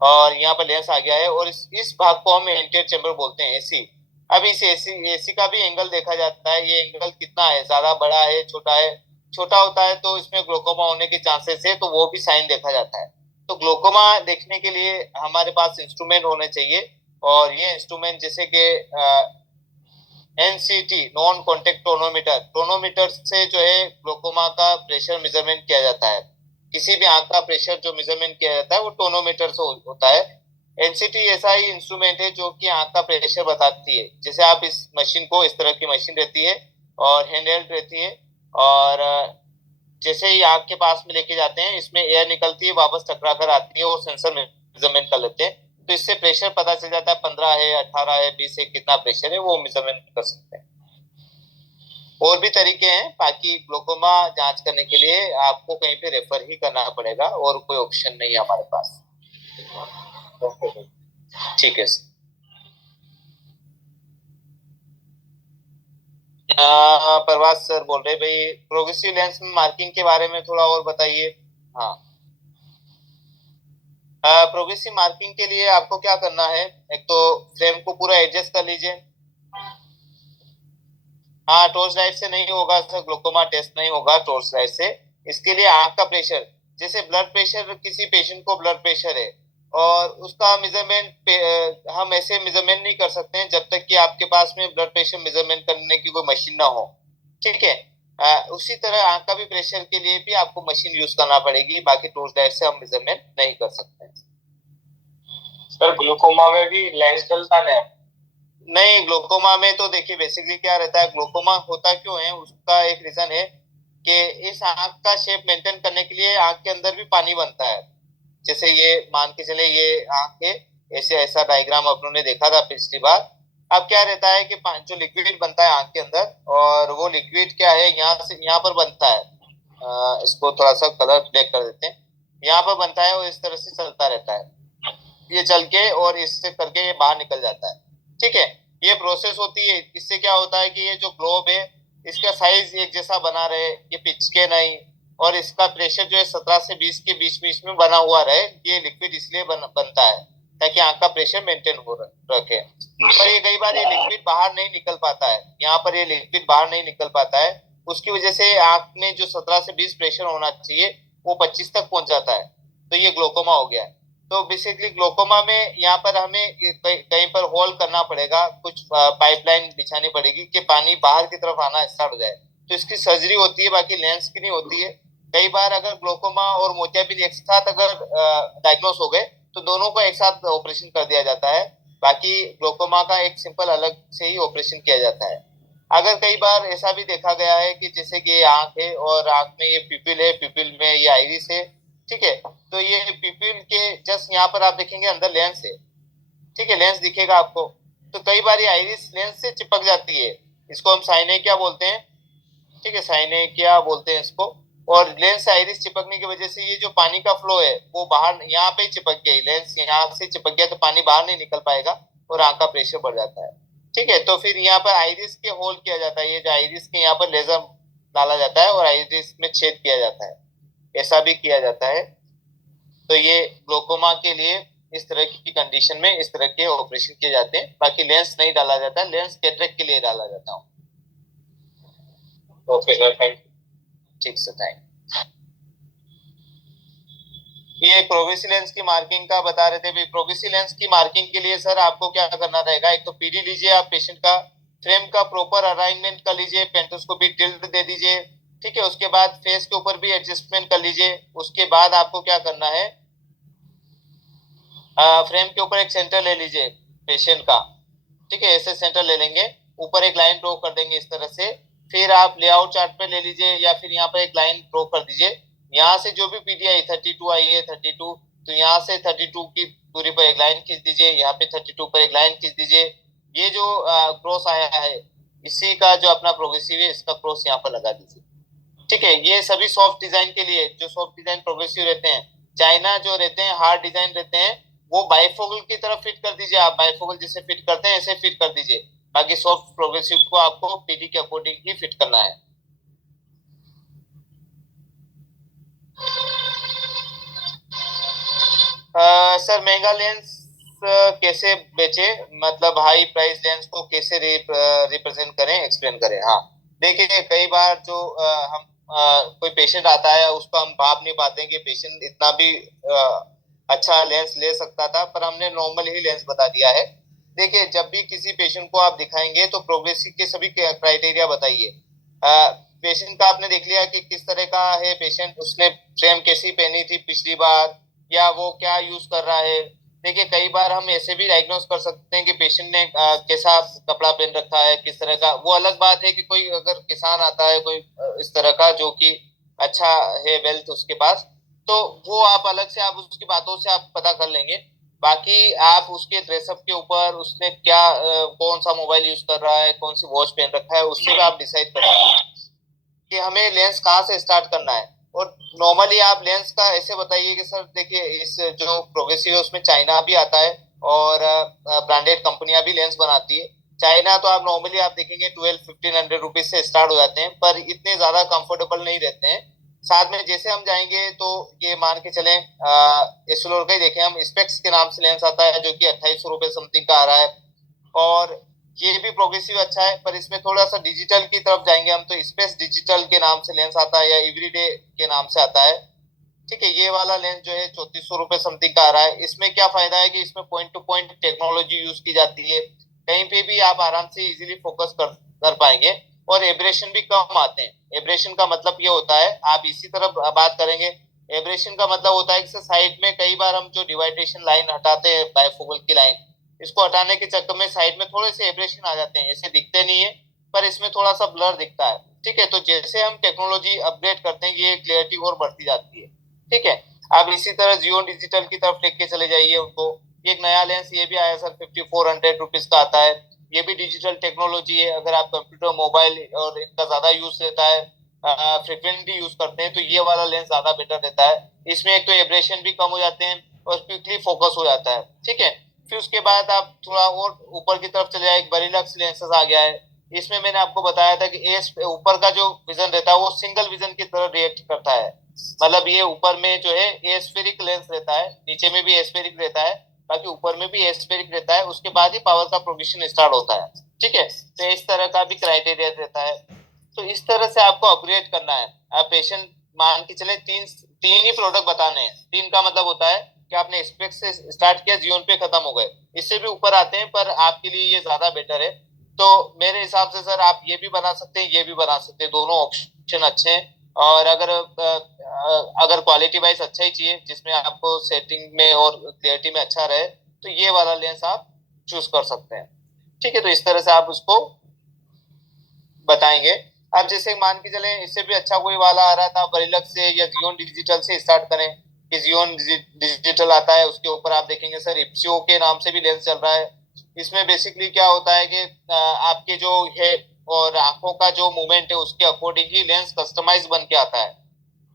और यहाँ पर लेंस आ गया है और इस भाग को हम एंटीयर चेम्बर बोलते हैं, एसी। अब इस एसी का भी एंगल देखा जाता है, ये एंगल कितना है, ज्यादा बड़ा है, छोटा है। छोटा होता है तो इसमें ग्लोकोमा होने के चांसेस है, तो वो भी साइन देखा जाता है। तो ग्लोकोमा देखने के लिए हमारे पास इंस्ट्रूमेंट होने चाहिए और ये इंस्ट्रूमेंट जैसे कि NCT, non contact tonometer, tonometer से जो है ग्लोकोमा का प्रेशर मेजरमेंट किया जाता है। किसी भी आंख का प्रेशर जो मेजरमेंट किया जाता है वो टोनोमीटर से होता है। एनसीटी ऐसा ही इंस्ट्रूमेंट है जो कि आंख का प्रेशर बताती है। जैसे आप इस मशीन को, इस तरह की मशीन रहती है और हैंडहेल्ड रहती है और जैसे ही आंख के पास में लेके जाते हैं इसमें एयर निकलती है, वापस टकरा कर आती है, वो सेंसर मेजरमेंट कर लेते हैं। तो इससे प्रेशर पता चल जाता है, 15 है, 18 है, 20 है, कितना प्रेशर है वो मेजरमेंट कर सकते हैं। और भी तरीके हैं, बाकी ग्लोकोमा जांच करने के लिए आपको कहीं पे रेफर ही करना पड़ेगा और कोई ऑप्शन नहीं है हमारे पास। ठीक है सर। प्रभास सर बोल रहे भाई प्रोग्रेसिव लेंस में मार्किंग के बारे में थोड़ा और बताइए। हाँ, प्रोग्रेसिव मार्किंग के लिए आपको क्या करना है, एक तो फ्रेम को पूरा एडजस्ट कर लीजिए। हाँ, टॉर्च लाइट से नहीं होगा सर, ग्लोकोमा टेस्ट नहीं होगा टॉर्च लाइट से। इसके लिए आंख का प्रेशर, जैसे ब्लड प्रेशर, किसी पेशेंट को ब्लड प्रेशर है और उसका मेजरमेंट हम ऐसे मेजरमेंट नहीं कर सकते हैं जब तक कि आपके पास में ब्लड प्रेशर मेजरमेंट करने की कोई मशीन ना हो। ठीक है, उसी तरह आंख का भी प्रेशर के लिए भी आपको मशीन यूज करना पड़ेगी, बाकी टॉर्च लाइट से हम मेजरमेंट नहीं कर सकते हैं। सर ग्लूकोमा में भी लेंस डलता है? नहीं, ग्लोकोमा में तो देखिए बेसिकली क्या रहता है, ग्लोकोमा होता क्यों है उसका एक रीजन है कि इस आंख का शेप मेंटेन करने के लिए आंख के अंदर भी पानी बनता है। जैसे ये मान के चले ये आंख है, ऐसे ऐसा डायग्राम अपनों ने देखा था पिछली बार। अब क्या रहता है कि जो लिक्विड बनता है आंख के अंदर, और वो लिक्विड क्या है, यहाँ से यहाँ पर बनता है। इसको थोड़ा सा कलर ब्लैक कर देते हैं। यहाँ पर बनता है और इस तरह से चलता रहता है, ये चल के और इससे करके ये बाहर निकल जाता है। ठीक है, ये प्रोसेस होती है। इससे क्या होता है कि ये जो ग्लोब है इसका साइज एक जैसा बना रहे, ये पिचके नहीं, और इसका प्रेशर जो है 17 से 20 के बीच बीच में बना हुआ रहे। ये लिक्विड इसलिए बनता है ताकि आंख का प्रेशर मेंटेन हो रखे। पर ये कई बार ये लिक्विड बाहर नहीं निकल पाता है, यहाँ पर ये लिक्विड बाहर नहीं निकल पाता है, उसकी वजह से आंख में जो 17 से 20 प्रेशर होना चाहिए वो 25 तक पहुंच जाता है, तो ये ग्लोकोमा हो गया है। तो बेसिकली ग्लोकोमा में यहाँ पर हमें कहीं पर होल करना पड़ेगा, कुछ पाइपलाइन बिछानी पड़ेगी कि पानी बाहर की तरफ आना स्टार्ट हो जाए। तो इसकी सर्जरी होती है, बाकी लेंस की नहीं होती है। कई बार अगर ग्लोकोमा और मोतियाबिंद एक साथ अगर डायग्नोस हो गए तो दोनों को एक साथ ऑपरेशन कर दिया जाता है। बाकी ग्लोकोमा का एक सिंपल अलग से ही ऑपरेशन किया जाता है। अगर कई बार ऐसा भी देखा गया है कि जैसे कि ये आंख है और आंख में ये पिपिल है, पिपिल में ये आइरिस है, ठीक है, तो ये पिपिल के जस्ट यहाँ पर आप देखेंगे अंदर लेंस है, ठीक है, लेंस दिखेगा आपको। तो कई बार ये आइरिस लेंस से चिपक जाती है, इसको हम साइनेकिया बोलते हैं। ठीक है, साइनेकिया बोलते हैं इसको। और लेंस से आइरिस चिपकने की वजह से ये जो पानी का फ्लो है वो बाहर यहाँ पे चिपक गया, लेंस यहाँ से चिपक गया तो पानी बाहर नहीं निकल पाएगा और आंख का प्रेशर बढ़ जाता है। ठीक है, तो फिर यहाँ पर आइरिस के होल किया जाता है, ये जो आइरिस के यहाँ पर लेजर डाला जाता है और आइरिस में छेद किया जाता है, ऐसा भी किया जाता है। तो ये ग्लोकोमा के लिए इस तरह की कंडीशन में इस तरह के ऑपरेशन किए जाते हैं। बाकी लेंस नहीं डाला जाता है, लेंस कैटरेक्ट के लिए डाला जाता है। Okay sir, thank you. ठीक सर, थैंक। ये प्रोग्रेसिव लेंस की मार्किंग का बता रहे थे भाई। प्रोग्रेसिव लेंस की मार्किंग के लिए सर आपको क्या करना रहेगा, एक तो पीडी लीजिए आप पेशेंट का, फ्रेम का प्रॉपर अलाइनमेंट कर लीजिए, पेंटोस्कोपी टिल्ट दे दीजिए, ठीक है, उसके बाद फेस के ऊपर भी एडजस्टमेंट कर लीजिए। उसके बाद आपको क्या करना है, फ्रेम के ऊपर एक सेंटर ले लीजिए पेशेंट का, ठीक है, ऐसे सेंटर ले लेंगे, ऊपर एक लाइन ड्रॉ कर देंगे इस तरह से, फिर आप लेआउट चार्ट पे ले लीजिए या फिर यहाँ पर एक लाइन ड्रॉ कर दीजिए। यहाँ से जो भी पीटीआई 32 आई है 32, तो यहाँ से 32 की दूरी पर एक लाइन खींच दीजिए, यहाँ पे 32 पर एक लाइन खींच दीजिए। ये जो क्रॉस आया है इसी का जो अपना प्रोग्रेसिव है इसका क्रॉस यहाँ पर लगा दीजिए। ठीक है, ये सभी सॉफ्ट डिजाइन के लिए, जो सॉफ्ट डिजाइन प्रोग्रेसिव रहते हैं। चाइना जो रहते हैं हार्ड डिजाइन रहते हैं, वो बाइफोकल की तरफ फिट कर दीजिए। आप बाइफोकल जैसे फिट करते हैं ऐसे फिट कर दीजिए। बाकी सॉफ्ट प्रोग्रेसिव को आपको पीडी के अकॉर्डिंग ही फिट करना है। सर महंगा लेंस कैसे बेचे, मतलब हाई प्राइस लेंस को कैसे रिप्रेजेंट करें, एक्सप्लेन करें। हाँ देखिए, कई बार जो हम कोई पेशेंट आता है उसको हम भाप नहीं पाते हैं कि पेशेंट इतना भी अच्छा लेंस ले सकता था, पर हमने नॉर्मल ही लेंस बता दिया है। देखिए, जब भी किसी पेशेंट को आप दिखाएंगे तो प्रोग्रेसिव के सभी क्राइटेरिया बताइए। पेशेंट का आपने देख लिया कि किस तरह का है पेशेंट, उसने फ्रेम कैसी पहनी थी पिछली बार, या वो क्या यूज कर रहा है। देखिए, कई बार हम ऐसे भी डायग्नोस कर सकते हैं कि पेशेंट ने कैसा कपड़ा पहन रखा है, किस तरह का। वो अलग बात है कि कोई अगर किसान आता है कोई इस तरह का जो कि अच्छा है वेल्थ उसके पास, तो वो आप अलग से आप उसकी बातों से आप पता कर लेंगे। बाकी आप उसके ड्रेसअप के ऊपर उसने क्या कौन सा मोबाइल यूज कर रहा है, कौन सी वॉच पहन रखा है, उससे भी आप डिसाइड कर सकते कि हमें लेंस कहाँ से स्टार्ट करना है। और नॉर्मली आप लेंस का ऐसे बताइए कि सर देखिए, इस जो प्रोग्रेसिव है उसमें चाइना भी आता है और ब्रांडेड कंपनियां भी लेंस बनाती है। चाइना तो आप नॉर्मली आप देखेंगे 1200-1500 रुपीज से स्टार्ट हो जाते हैं, पर इतने ज्यादा कंफर्टेबल नहीं रहते हैं। साथ में जैसे हम जाएंगे तो ये मान के चलें, एसुलोर का ही देखें हम, स्पेक्स के नाम से लेंस आता है जो कि 2800 रुपये समथिंग का आ रहा है। और ये भी प्रोग्रेसिव अच्छा है, पर इसमें थोड़ा सा डिजिटल की तरफ जाएंगे हम तो स्पेस डिजिटल के नाम से लेंस आता है या एवरीडे के नाम से आता है। ठीक है, ये वाला लेंस जो है 3400 रुपये समथिंग का आ रहा है। इसमें क्या फायदा है कि इसमें point two point technology use की जाती है, कहीं पे भी आप आराम से इजीली फोकस कर पाएंगे। और एब्रेशन भी कम आते हैं। एब्रेशन का मतलब ये होता है, आप इसी तरफ बात करेंगे, एब्रेशन का मतलब होता है कि साइड में कई बार हम जो डिवाइडेशन लाइन हटाते हैं बाइफोकल की लाइन, इसको हटाने के चक्कर में साइड में थोड़े से एब्रेशन आ जाते हैं। ऐसे दिखते नहीं है, पर इसमें थोड़ा सा ब्लर दिखता है। ठीक है, तो जैसे हम टेक्नोलॉजी अपग्रेड करते हैं ये क्लियरिटी और बढ़ती जाती है। ठीक है, आप इसी तरह जियो डिजिटल की तरफ लेके चले जाइए उनको। एक नया लेंस ये भी आया सर, 5400 रुपीज का आता है। ये भी डिजिटल टेक्नोलॉजी है। अगर आप कंप्यूटर मोबाइल और इनका ज्यादा यूज रहता है, फ्रिक्वेंटली यूज करते हैं, तो ये वाला लेंस ज्यादा बेटर रहता है। इसमें एक तो एब्रेशन भी कम हो जाते हैं और क्विकली फोकस हो जाता है। ठीक है, फिर उसके बाद आप थोड़ा और ऊपर की तरफ चले जाए, एक बरीलक्स लेंसेज आ गया है। इसमें मैंने आपको बताया था कि एस ऊपर का जो विजन रहता है वो सिंगल विजन की तरह रिएक्ट करता है। मतलब ये ऊपर में जो है एस्फेरिक लेंस रहता है, नीचे में भी एस्फेरिक रहता है, बाकी ऊपर में भी एस्फेरिक रहता है, उसके बाद ही पावर का प्रोविजन स्टार्ट होता है। ठीक है, तो इस तरह का भी क्राइटेरिया रहता है। तो इस तरह से आपको अपग्रेड करना है। आप पेशेंट मान के चले तीन तीन ही प्रोडक्ट बताने हैं। तीन का मतलब होता है कि आपने स्पेक्स से स्टार्ट किया, जियोन पे खत्म हो गए। इससे भी ऊपर आते हैं, पर आपके लिए ये ज्यादा बेटर है। तो मेरे हिसाब से सर आप ये भी बना सकते हैं, ये भी बना सकते हैं, दोनों ऑप्शन अच्छे हैं। और अगर क्वालिटी वाइज अच्छा ही चाहिए जिसमें आपको सेटिंग में और क्लियरिटी में अच्छा रहे, तो ये वाला लेंस आप चूज कर सकते हैं। ठीक है, तो इस तरह से आप उसको बताएंगे। अब जैसे मान के चले इससे भी अच्छा कोई वाला आ रहा था, बरीलक्स से या जियोन डिजिटल से स्टार्ट करें कि जियोन डिजिटल आता है, उसके ऊपर आप देखेंगे सर इप्सियो के नाम से भी लेंस चल रहा है। इसमें बेसिकली क्या होता है कि आपके जो हेड और आंखों का जो मूवमेंट है उसके अकॉर्डिंग ही लेंस कस्टमाइज बन के आता है।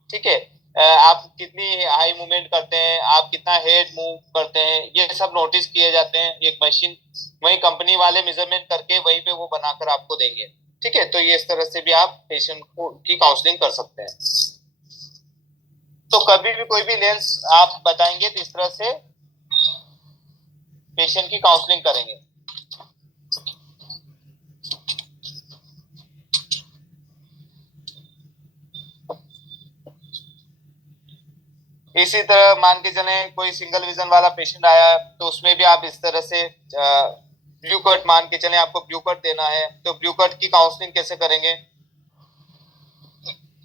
ठीक है, आप कितनी हाई मूवमेंट करते हैं, आप कितना हेड मूव करते हैं, ये सब नोटिस किए जाते हैं। एक मशीन वही कंपनी वाले मेजरमेंट करके वहीं पे वो बनाकर आपको देंगे। ठीक है, तो ये इस तरह से भी आप पेशेंट को की काउंसलिंग कर सकते हैं। तो कभी भी कोई भी लेंस आप बताएंगे तो इस तरह से पेशेंट की काउंसलिंग करेंगे। इसी तरह मान के चले कोई सिंगल विजन वाला पेशेंट आया तो उसमें भी आप इस तरह से ब्लू कट मान के चले, आपको ब्लू कट देना है तो ब्लू कट की काउंसलिंग कैसे करेंगे।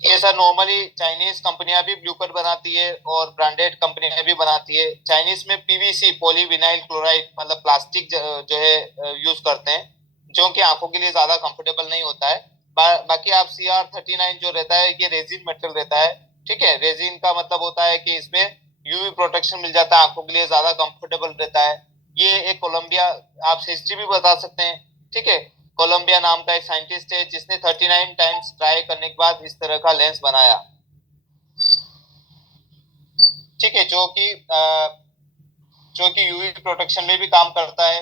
ये सर नॉर्मली चाइनीज कंपनियां भी ब्लू कट बनाती है और ब्रांडेड कंपनियां भी बनाती है। चाइनीज में पीवीसी पॉलीविनाइल क्लोराइड मतलब प्लास्टिक जो है यूज करते हैं, जो कि आंखों के लिए ज्यादा कंफर्टेबल नहीं होता है। बाकी आप CR39 जो रहता है ये रेजिन मेटल रहता है, ठीक है। रेजिन का मतलब होता है कि इसमें यूवी प्रोटेक्शन मिल जाता है, आंखों के लिए ज्यादा कंफर्टेबल रहता है। ये एक कोलंबिया, आप हिस्ट्री भी बता सकते हैं, ठीक है। कोलंबिया नाम का एक साइंटिस्ट है जिसने 39 टाइम्स ट्राई करने के बाद इस तरह का लेंस बनाया, ठीक है, जो कि यूवी प्रोटेक्शन में भी काम करता है।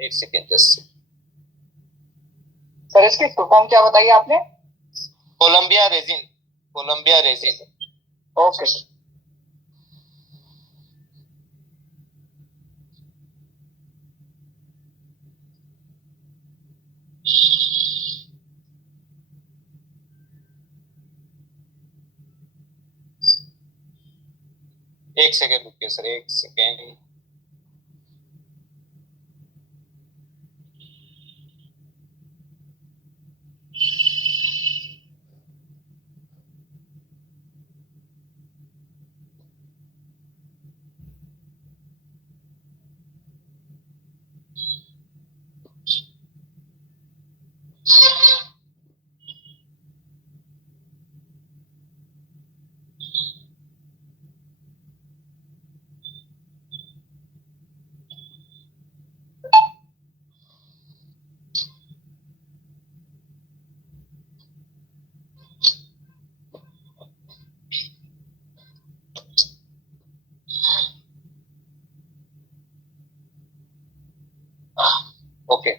एक सेकेंड जस्ट। सर इसकी फुल फॉर्म क्या बताइए आपने? Columbia resin, Columbia resin. Okay sir. एक सेकेंड रुकिए सर, एक सेकेंड। ओके,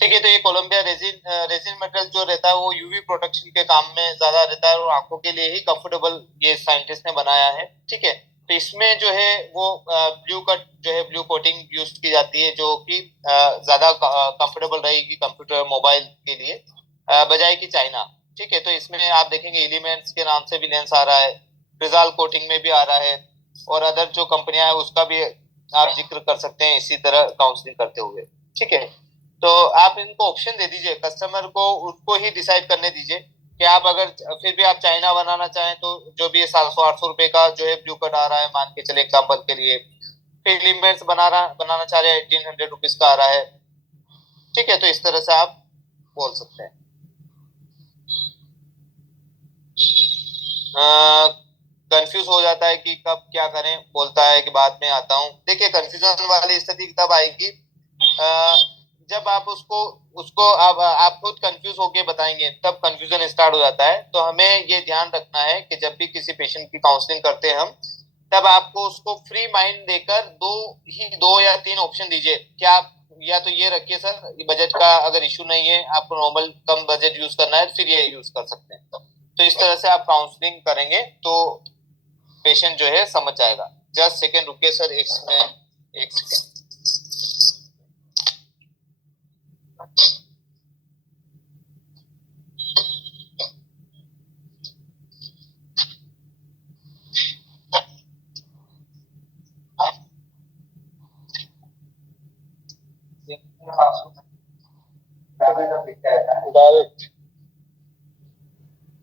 ठीक है। तो ये कोलंबिया रेजिन मेटल जो रहता है वो यूवी प्रोटेक्शन के काम में ज्यादा रहता है और आंखों के लिए ही कंफर्टेबल ये साइंटिस्ट ने बनाया है, ठीक है। तो इसमें जो है वो ब्लू कट जो है, ब्लू कोटिंग यूज की जाती है जो कि ज्यादा कंफर्टेबल रहेगी कंप्यूटर मोबाइल के लिए बजाय की चाइना, ठीक है। तो इसमें आप देखेंगे एलिमेंट्स के नाम से भी लेंस आ रहा है, फ्रिजाल कोटिंग में भी आ रहा है, और अदर जो कंपनियां है उसका भी आप जिक्र कर सकते हैं इसी तरह काउंसलिंग करते हुए, ठीक है। तो आप इनको ऑप्शन दे दीजिए, कस्टमर को उनको ही डिसाइड करने दीजिए कि आप अगर फिर भी आप चाइना बनाना चाहें तो जो भी 700-800 रुपए का जो है ब्लू कट आ रहा है, मान के चले एग्जाम्पल के लिए, फिर लिमिट्स बनाना चाह रहे हैं 1800 रुपीज का आ रहा है, ठीक है। तो इस तरह से आप बोल सकते हैं। कंफ्यूज हो जाता है कि कब क्या करें, बोलता है कि बाद में आता हूँ। देखिए कंफ्यूजन वाली स्थिति तब आएगी जब आप उसको उसको आप खुद कंफ्यूज होके बताएंगे, तब कंफ्यूजन स्टार्ट हो जाता है। तो हमें ये ध्यान रखना है कि जब भी किसी पेशेंट की काउंसलिंग करते हैं हम, तब आपको उसको फ्री माइंड देकर दो या तीन ऑप्शन दीजिए कि आप या तो ये रखिए सर, बजट का अगर इशू नहीं है, आपको नॉर्मल कम बजट यूज करना है, फिर ये यूज कर सकते हैं। तो इस तरह से आप काउंसलिंग करेंगे तो पेशेंट जो है समझ जाएगा। जस्ट सेकेंड रुकिए सर, एक सेकेंड। डायरेक्ट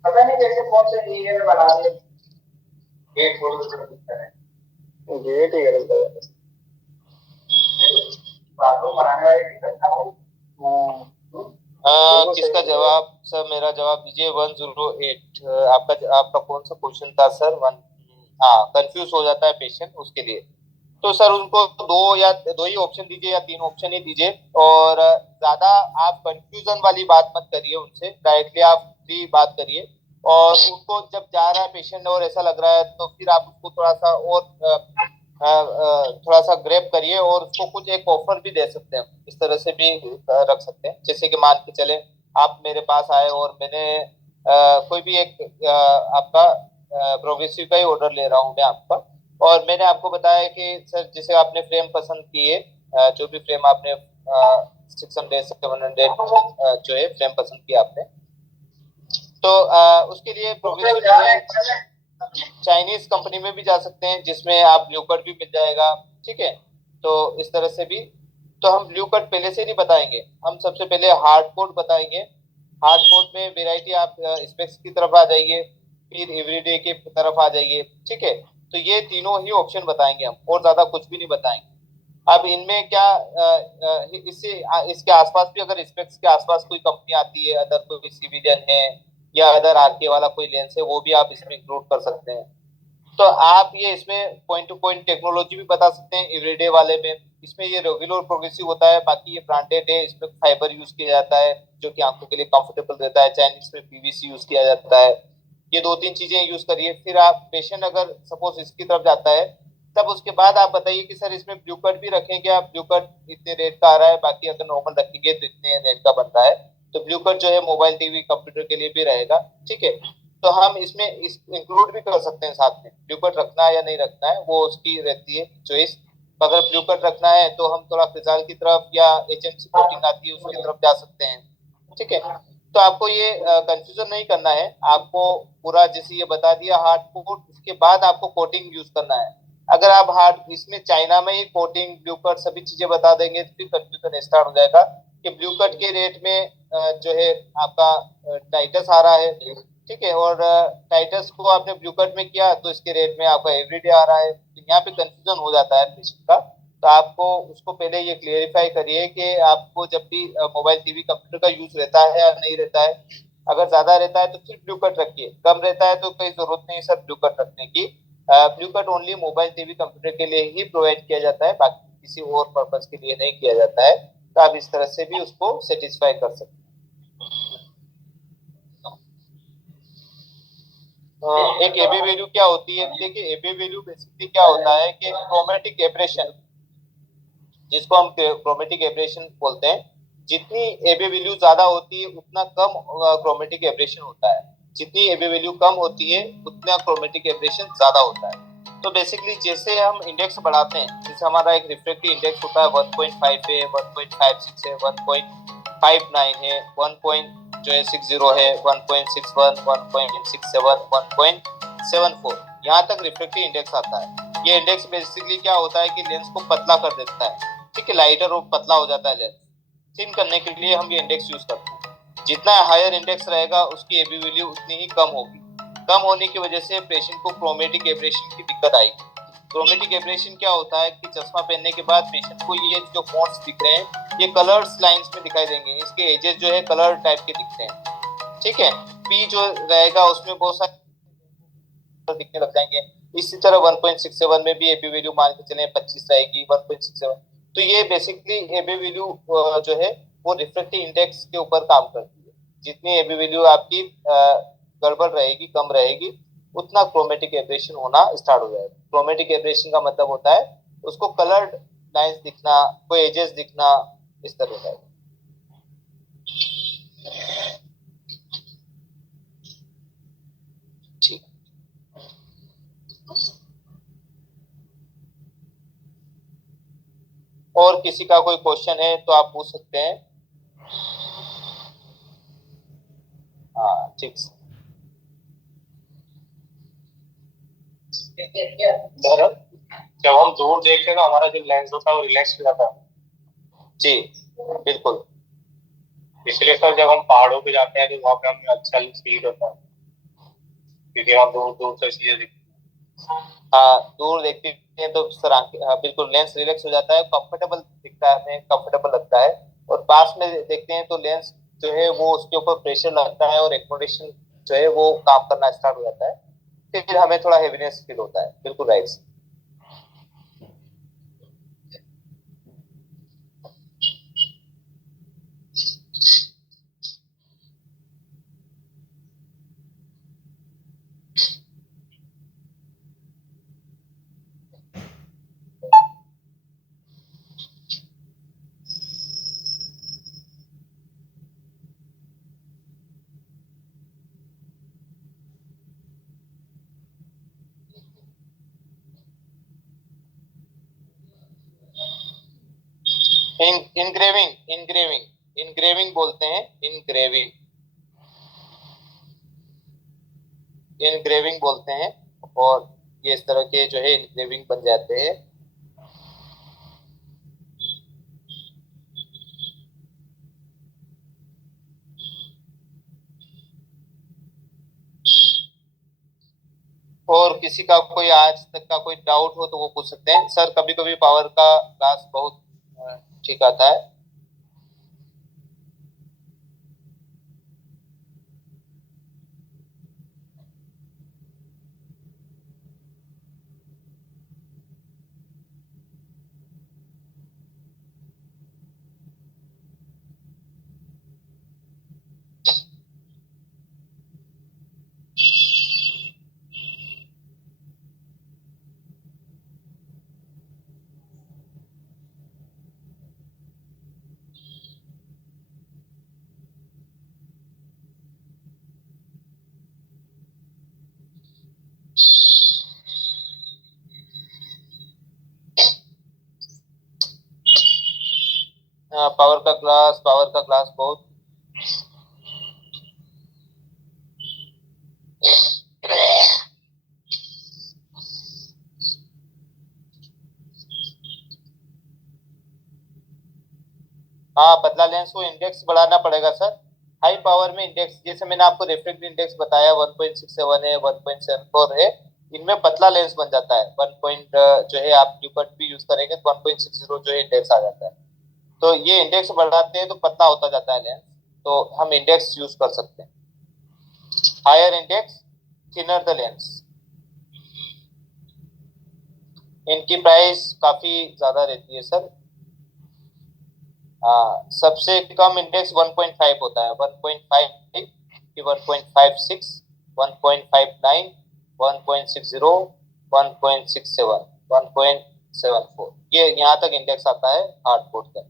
पता नहीं कैसे फोन से ये बना रहे गेट खोल के दिखता है। गेट ही गलत है। बाथरूम बनाने वाले दिक्कत ना हो। किसका जवाब सर? मेरा जवाब दीजिए 108। आपका कौन सा क्वेश्चन था सर? हाँ, कंफ्यूज हो जाता है पेशेंट, उसके लिए। तो सर उनको दो ही ऑप्शन दीजिए या तीन ऑप्शन ही दीजिए, और ज्यादा आप कंफ्यूजन वाली बात मत करिए उनसे, डायरेक्टली आप फ्री बात करिए। और उनको जब जा रहा है पेशेंट और ऐसा लग रहा है तो फिर आप उसको थोड़ा सा ग्रैब करिए और उसको कुछ एक ऑफर भी दे सकते हैं, इस तरह से भी रख सकते हैं। जैसे कि मान के चले आप मेरे पास आए और मैंने कोई भी एक आपका प्रोग्रेसिव का ही ऑर्डर ले रहा हूँ मैं आपका, और मैंने आपको बताया कि सर जैसे आपने फ्रेम पसंद किए, जो भी फ्रेम आपने 600-700 जो है फ्रेम पसंद किया आपने, तो उसके लिए प्रोग्रेसिव चाइनीज कंपनी में भी जा सकते हैं जिसमें आप ब्लू कट भी मिल जाएगा, ठीक है। तो इस तरह से भी, तो हम ब्लू कट पहले से नहीं बताएंगे, हम सबसे पहले हार्ड कोड बताएंगे। हार्ड कोड में वेराइटी आप स्पेक्स की तरफ आ जाइए, फिर एवरीडे की तरफ आ जाइए, ठीक है। तो ये तीनों ही ऑप्शन बताएंगे हम, और ज्यादा कुछ भी नहीं बताएंगे। अब इनमें क्या इसके आसपास भी अगर स्पेक्स के आसपास कोई कंपनी आती है, अदर कोई सिविलियन है या अदर आरके वाला कोई लेंस है, वो भी आप इसमें इंक्लूड कर सकते हैं। तो आप ये इसमें पॉइंट टू पॉइंट टेक्नोलॉजी भी बता सकते हैं एवरीडे वाले में। इसमें ये रेगुलर प्रोग्रेसिव होता है, बाकी ये ब्रांडेड है, इसमें फाइबर यूज किया जाता है जो कि आंखों के लिए कंफर्टेबल रहता है। चाइनीज में पीवीसी यूज किया जाता है। ये दो तीन चीजें यूज करिए, फिर आप पेशेंट अगर सपोज इसकी तरफ जाता है, तब उसके बाद आप बताइए कि सर इसमें ब्लू कट भी रखेंगे आप? ब्लू कट इतने रेट का आ रहा है, बाकी अगर नॉर्मल रखेंगे तो इतने रेट का बन रहा है। तो ब्लू कट जो है मोबाइल टीवी कंप्यूटर के लिए भी रहेगा, ठीक है। तो हम इसमें इंक्लूड भी कर सकते हैं साथ में। ब्लू कट रखना है या नहीं रखना है वो उसकी रहती है चॉइस। अगर ब्लू कट रखना है तो हम थोड़ा फिजाल की तरफ या एचएमसी कोटिंग आती है उसकी तरफ जा सकते हैं, ठीक है। तो आपको ये कंफ्यूजन नहीं करना है, आपको पूरा जैसे ये बता दिया हार्ड कोट, उसके बाद आपको कोटिंग यूज करना है। अगर आप हार्ड इसमें चाइना में ही कोटिंग ब्लू कट सभी चीजें बता देंगे तो फिर कंफ्यूजन स्टार्ट हो जाएगा कि ब्लू कट के रेट में जो है आपका टाइटस आ रहा है, ठीक है, और टाइटस को आपने ब्लू कट में किया तो इसके रेट में आपका एवरीडे आ रहा है। तो यहाँ पे कंफ्यूजन हो जाता है पेशेंट का। तो आपको उसको पहले ये क्लियरिफाई करिए कि आपको जब भी मोबाइल टीवी कंप्यूटर का यूज रहता है या नहीं रहता है। अगर ज्यादा रहता है तो फिर ब्लू कट रखिए, कम रहता है तो कोई जरूरत नहीं सर ब्लू कट रखने की। Blue cut only mobile TV computer के लिए ही प्रोवाइड किया जाता है, बाकी किसी और पर्पज के लिए नहीं किया जाता है। तो आप इस तरह से भी उसको सेटिस्फाई कर सकते हैं। एक एबी वैल्यू क्या होती है? देखिए एबी वैल्यू बेसिकली क्या होता है कि क्रोमेटिक एब्रेशन, जिसको हम क्रोमेटिक एब्रेशन बोलते हैं। जितनी एबी वैल्यू ज्यादा होती है उतना कम क्रोमेटिक एब्रेशन होता है। जितनी एबी वैल्यू कम होती है उतना क्रोमेटिक एब्रेशन ज्यादा होता है। तो बेसिकली जैसे हम इंडेक्स बढ़ाते हैं, जैसे हमारा एक रिफ्रैक्टिव इंडेक्स होता है 1.5 है, 1.56 है, 1.59 है, 1.60 है, 1.61, 1.67, 1.74, यहाँ तक रिफ्रैक्टिव इंडेक्स आता है। ये इंडेक्स बेसिकली क्या होता है कि लेंस को पतला कर देता है, ठीक है, लाइटर और पतला हो जाता है लेंस। थिन करने के लिए हम ये इंडेक्स यूज करते हैं। जितना हायर इंडेक्स रहेगा उसकी एबी वैल्यू उतनी ही कम होगी। कम होने की वजह से पेशेंट को क्रोमेटिक एब्रेशन की दिक्कत आएगी। क्रोमेटिक एब्रेशन क्या होता है कि चश्मा पहनने के बाद पेशेंट को ये जो पॉइंट्स दिख रहे हैं ये कलर्स लाइंस में दिखाई देंगे, इसके एजेस जो है कलर टाइप के दिखते हैं, ठीक है। पी जो रहेगा उसमें बहुत सारे दिखने लग जाएंगे। इसी तरह 1.67 में भी एबी वैल्यू मान के चले 25 रहेगी, 1.67। तो ये बेसिकली एबी वैल्यू जो है वो रिफ्रैक्टिव इंडेक्स के ऊपर काम करती है। जितनी एबी वैल्यू आपकी गड़बड़ रहेगी, कम रहेगी, उतना क्रोमेटिक एब्रेशन होना स्टार्ट हो जाएगा। क्रोमेटिक एब्रेशन का मतलब होता है उसको कलर्ड लाइंस दिखना, कोई एजेस दिखना, इस तरह का। ठीक। और किसी का कोई क्वेश्चन है तो आप पूछ सकते हैं। हाँ ठीक। धर्म, जब हम दूर देखते हैं तो हमारा जो लेंस होता है वो रिलैक्स हो जाता है। जी बिल्कुल। इसलिए सर जब हम पहाड़ों पे जाते हैं तो वहाँ पे हमें अच्छा फील होता है, क्योंकि हम दूर दूर से चीजें दिखती हाँ दूर देखते हैं तो सर हाँ, बिल्कुल लेंस रिलैक्स हो जाता है, कंफर्टेबल दिखता है, हमें कंफर्टेबल लगता है। और पास में देखते हैं तो लेंस जो है वो उसके ऊपर प्रेशर लगता है और एक्सपोनेंशियल जो है वो काम करना स्टार्ट हो जाता है, फिर हमें थोड़ा हेवीनेस फील होता है। बिल्कुल राइट। इनग्रेविंग इनग्रेविंग इनग्रेविंग बोलते हैं, इनग्रेविंग इनग्रेविंग बोलते हैं। और ये इस तरह के जो है इनग्रेविंग बन जाते हैं। और किसी का कोई आज तक का कोई डाउट हो तो वो पूछ सकते हैं सर। कभी कभी पावर का क्लास बहुत ठीक आता है। पावर का क्लास बहुत हाँ, पतला लेंस को इंडेक्स बढ़ाना पड़ेगा सर। हाई पावर में इंडेक्स, जैसे मैंने आपको रिफ्रैक्टिव इंडेक्स बताया 1.67 है, 1.74 है, इनमें पतला लेंस बन जाता है। 1 पॉइंट जो है आप ड्यूकट भी यूज करेंगे तो 1.60 जो है इंडेक्स आ जाता है। तो ये इंडेक्स बढ़ाते हैं तो पतला होता जाता है लेंस, तो हम इंडेक्स यूज कर सकते हैं। Higher index, thinner the lens. इनकी प्राइस काफी ज्यादा रहती है सर। सबसे कम इंडेक्स 1.5 होता है, 1.5 कि 1.56, 1.59, 1.60, 1.67, 1.74, ये यहाँ तक इंडेक्स आता है हार्डबोर्ड का।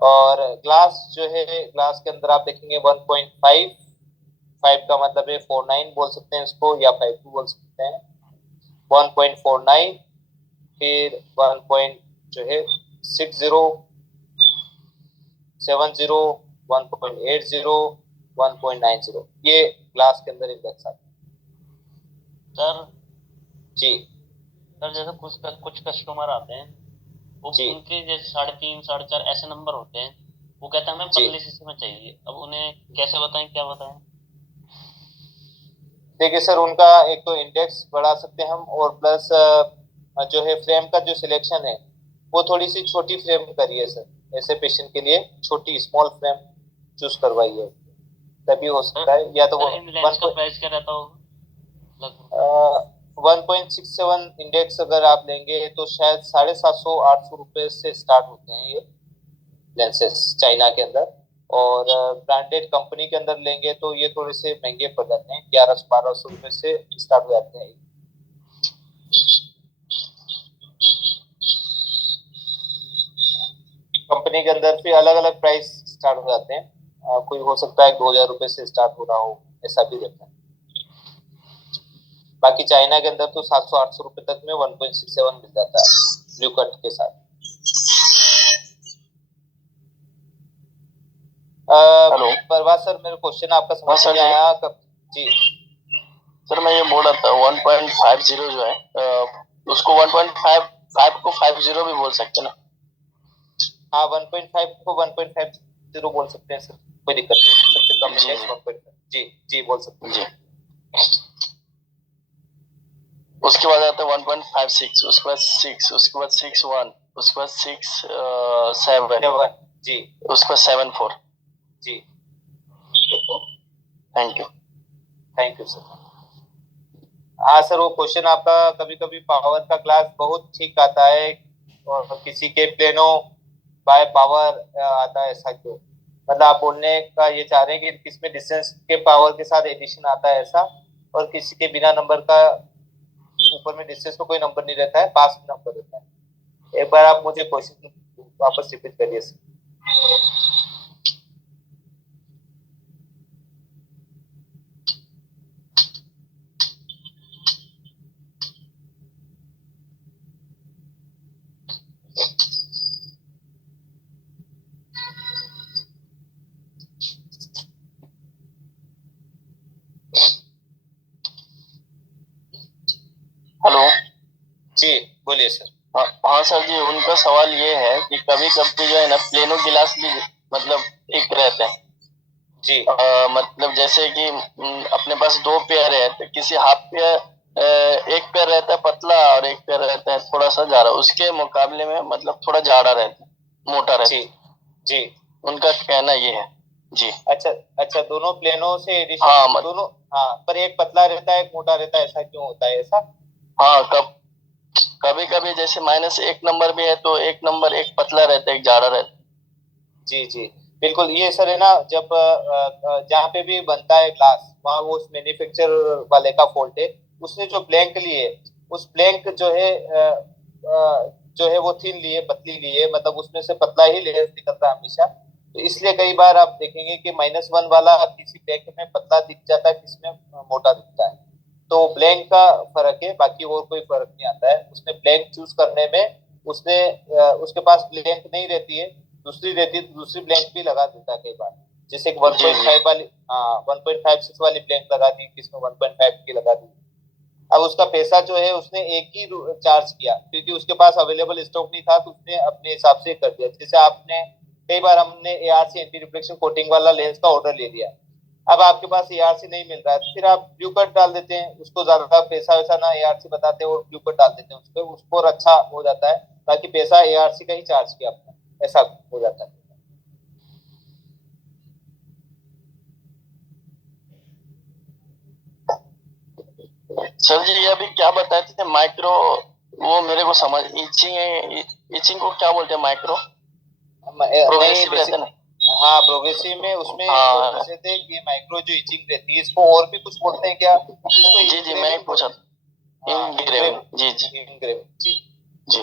और ग्लास जो है, ग्लास के अंदर आप देखेंगे 1.5, 5 का मतलब है 49 बोल सकते हैं इसको, या 52 बोल सकते हैं। 1.49, फिर 1. जो है 60, 70, 1.80, 1.90, ये ग्लास के अंदर इंडेक्स आता है सर। जी सर जैसे कुछ कस्टमर आते हैं, वो जी उनके जैसे 3.5, 4.5 ऐसे नंबर होते हैं, वो कहते हैं हमें जी। पतले शीशे में चाहिए। अब उन्हें कैसे बताएं, क्या बताएं? देखिए सर, उनका एक तो इंडेक्स बढ़ा सकते हैं हम, और प्लस जो है फ्रेम का जो सिलेक्शन है वो थोड़ी सी छोटी फ्रेम करिए सर। ऐसे पेशेंट के लिए छोटी स्मॉल फ्रेम चूज करवाइए, तभी हो सकता है। या तो वो सर इन लेंस का प्राइस क्या रहता होगा लगभग? 1.67 इंडेक्स अगर आप लेंगे तो शायद 750, 800 रुपए से स्टार्ट होते हैं ये लेंसेस चाइना के अंदर। और ब्रांडेड कंपनी के अंदर लेंगे तो ये थोड़े से महंगे पड़ जाते हैं, 1100-1200 रुपए से स्टार्ट हो जाते हैं। कंपनी के अंदर फिर अलग अलग प्राइस स्टार्ट हो जाते हैं। कोई हो सकता है 2000 रुपए से स्टार्ट हो रहा हो, ऐसा भी रहता है। बाकी चाइना के अंदर तो 700-800 रुपए तक में 1.67 मिल जाता है ब्लू कट के साथ। हेलो परवाज सर, मेरे क्वेश्चन आपका समझ सर में आया कब? जी सर, मैं ये बोल रहा था 1.50 जो है उसको 1.5 को 50 भी बोल सकते हैं ना? हाँ, 1.5 को 1.50 बोल सकते हैं सर, कोई दिक्कत नहीं। सबसे कम जी इंडेक्स 1.5। जी जी बोल सकते हैं जी। उसके बाद आता है 1.56, उसके बाद 6, उसके बाद 6.1, उसके बाद 6.7, जी उसके बाद 7.4। जी। Thank you. Thank you sir. हाँ सर, वो क्वेश्चन आपका कभी कभी पावर का क्लास बहुत ठीक आता है और किसी के प्लेनो बाय पावर आता है, ऐसा क्यों? मतलब आप बोलने का ये चाह रहे हैं कि किसमें डिस्टेंस के पावर के साथ एडिशन आता है ऐसा, और किसी के बिना नंबर का ऊपर में डिस्टेंस में कोई नंबर नहीं रहता है, पास में नंबर रहता है। एक बार आप मुझे क्वेश्चन वापस रिपीट करिए सर। हेलो। जी बोलिए सर। हाँ सर जी, उनका सवाल ये है कि कभी कभी जो है ना प्लेनो गिलास भी मतलब ठीक रहते हैं। जी मतलब जैसे कि अपने पास दो पेयर है, तो किसी हाफ पेयर एक पेयर रहता है पतला और एक पेयर रहता है थोड़ा सा जाड़ा, उसके मुकाबले में मतलब थोड़ा जाड़ा रहता है, मोटा रहता जी है। जी। उनका कहना ये है। जी अच्छा अच्छा, दोनों प्लेनों से एडिशन हाँ दोनों। हाँ, पर एक पतला रहता है एक मोटा रहता है, ऐसा क्यों होता है ऐसा? हाँ, कभी कभी जैसे -1 नंबर भी है तो एक नंबर एक पतला रहता है एक जाड़ा रहता है। जी जी, बिल्कुल। ये सर है ना, जब जहाँ पे भी बनता है ग्लास, वहाँ वो उस मैन्युफैक्चर वाले का फॉल्ट है। उसने जो ब्लैंक लिए, उस ब्लैंक जो है वो थिन लिए, पतली लिए, मतलब उसमें से पतला ही लेयर निकलता है हमेशा। तो इसलिए कई बार आप देखेंगे कि -1 वाला किसी ब्लैंक में पतला दिख जाता है, किसी में मोटा दिखता है। तो ब्लैंक का फर्क है, बाकी और कोई फर्क नहीं आता है। उसने ब्लैंक चूज करने में, उसके पास ब्लैंक नहीं रहती है, दूसरी रहती है, तो दूसरी ब्लैंक भी लगा देता है कई बार। जैसे कि जी जी 1.5 वाली, हाँ 1.56 वाली ब्लैंक लगा दी, किसमें 1.5 की लगा दी। अब उसका पैसा जो है उसने एक ही चार्ज किया, क्योंकि उसके पास अवेलेबल स्टॉक नहीं था, तो उसने अपने हिसाब से कर दिया। जैसे आपने कई बार, हमने एआरसी एंटी रिफ्लेक्शन कोटिंग वाला लेंस का ऑर्डर ले लिया, अब आपके पास एआरसी नहीं मिल रहा है, तो फिर आप ब्लू कट डाल देते हैं, उसको ज्यादा पैसा वैसा ना एआरसी बताते हैं और ब्लू कट डाल देते हैं उसको, और अच्छा हो जाता है। बाकी पैसा एआरसी का ही चार्ज किया आपने, ऐसा हो जाता है। सर जी, ये अभी क्या बताए थे माइक्रो, वो मेरे को समझ, इचिंग को क्या बोलते हैं, माइक्रो नहीं, प्रोग्रेसिव रहते बेसिक। ना। हाँ, प्रोग्रेसिव में उसमें वो हाँ पूछे थे कि माइक्रो जो इचिंग रहती है, इसको और भी कुछ बोलते हैं क्या? इसको जी जी, मैं ही इंग्रेविंग पूछा बोलते हैं। था, हाँ, इंग्रेविंग, जी जी इंग्रेविंग जी। जी।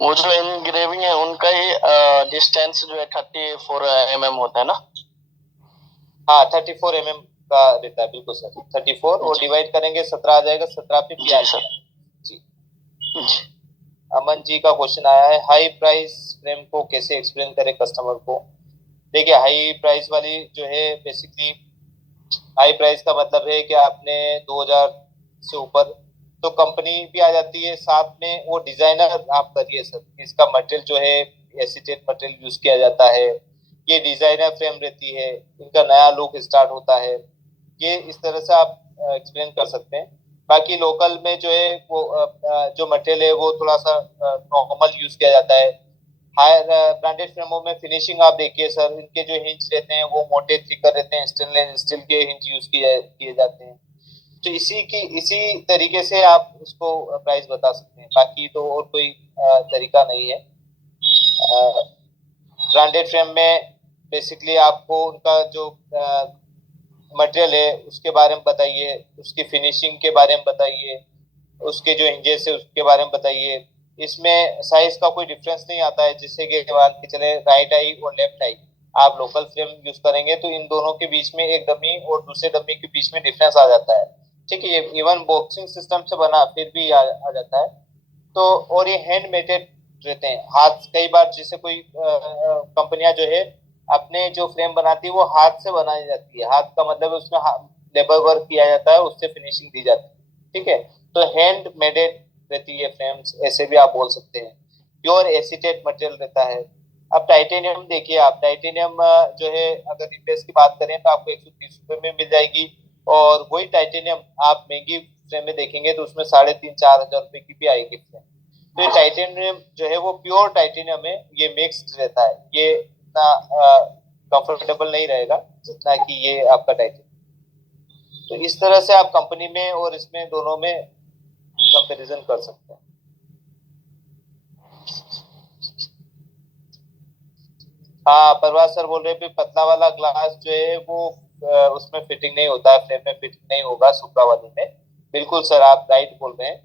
वो जो इंग्रेविंग है उनका ही डिस्टेंस जो है 34 mm होता है ना। हाँ, 34 mm का रहता है, बिल्कुल सर। 34 और जी डिवाइड करेंगे 17 आ जाएगा, 17 पे पी आ जी सर। जाएगा। जी। जी अमन जी का क्वेश्चन आया है, हाई प्राइस फ्रेम को कैसे एक्सप्लेन करें कस्टमर को? देखिए, हाई प्राइस वाली जो है, बेसिकली हाई प्राइस का मतलब है कि आपने 2000 से ऊपर, तो कंपनी भी आ जाती है साथ में, वो डिजाइनर आप करिए सर। इसका मटेरियल जो है एसीटेट मटेरियल यूज किया जाता है, ये डिजाइनर फ्रेम रहती है, इनका नया लुक स्टार्ट होता है। ये इस तरह से आप एक्सप्लेन कर सकते हैं। बाकी लोकल में जो है वो जो मटेरियल है वो थोड़ा सा नॉर्मल यूज किया जाता है। हायर ब्रांडेड फिल्मों में फिनिशिंग आप देखिए सर, इनके जो हिंज रहते हैं वो मोटे थिकर रहते हैं, स्टेनलेस स्टील के हिंज यूज किए जाते हैं। तो इसी तरीके से आप उसको प्राइस बता सकते हैं, बाकी तो और कोई तरीका नहीं है। ब्रांडेड फ्रेम में बेसिकली आपको उनका जो मटेरियल है उसके बारे में बताइए, उसकी फिनिशिंग के बारे में बताइए, उसके जो हिंजेस है उसके बारे में बताइए। इसमें साइज का कोई डिफरेंस नहीं आता है, जिससे कि मान के चले राइट आई और लेफ्ट आई, आप लोकल फ्रेम यूज करेंगे तो इन दोनों के बीच में एक डमी और दूसरे डमी के बीच में डिफरेंस आ जाता है। ठीक है, ये इवन बॉक्सिंग सिस्टम से बना फिर भी आ जाता है। तो और ये हैंड मेडेड रहते हैं, हाथ। कई बार जैसे कोई कंपनियां जो है अपने जो फ्रेम बनाती है वो हाथ से बनाई जाती है, हाथ का मतलब है उसमें लेबर वर्क किया जाता है, उससे फिनिशिंग दी जाती है। ठीक है, तो हैंड मेडेड रहती है फ्रेम्स, ऐसे भी आप बोल सकते हैं। प्योर एसीटेट मटेरियल रहता है। अब टाइटेनियम देखिए, आप टाइटेनियम जो है अगर रिप्लेस की बात करें तो आपको 130 रुपए में मिल जाएगी, और वही टाइटेनियम आप महंगी फ्रेम में देखेंगे तो उसमें 3500-4000 रुपए की भी आएगी फ्रेम। तो ये टाइटेनियम जो है वो प्योर टाइटेनियम है, ये मिक्स्ड रहता है, ये इतना कंफर्टेबल नहीं रहेगा जितना कि ये आपका टाइटेनियम। तो इस तरह से आप कंपनी में और इसमें दोनों में कंपैरिजन कर सकते हैं। हाँ, परवाज सर बोल रहे हैं पतला वाला ग्लास जो है वो उसमें फिटिंग नहीं होता है, फ्रेम में फिटिंग नहीं होगा सुपरा वाली में। बिल्कुल सर, आप राइट बोल रहे हैं।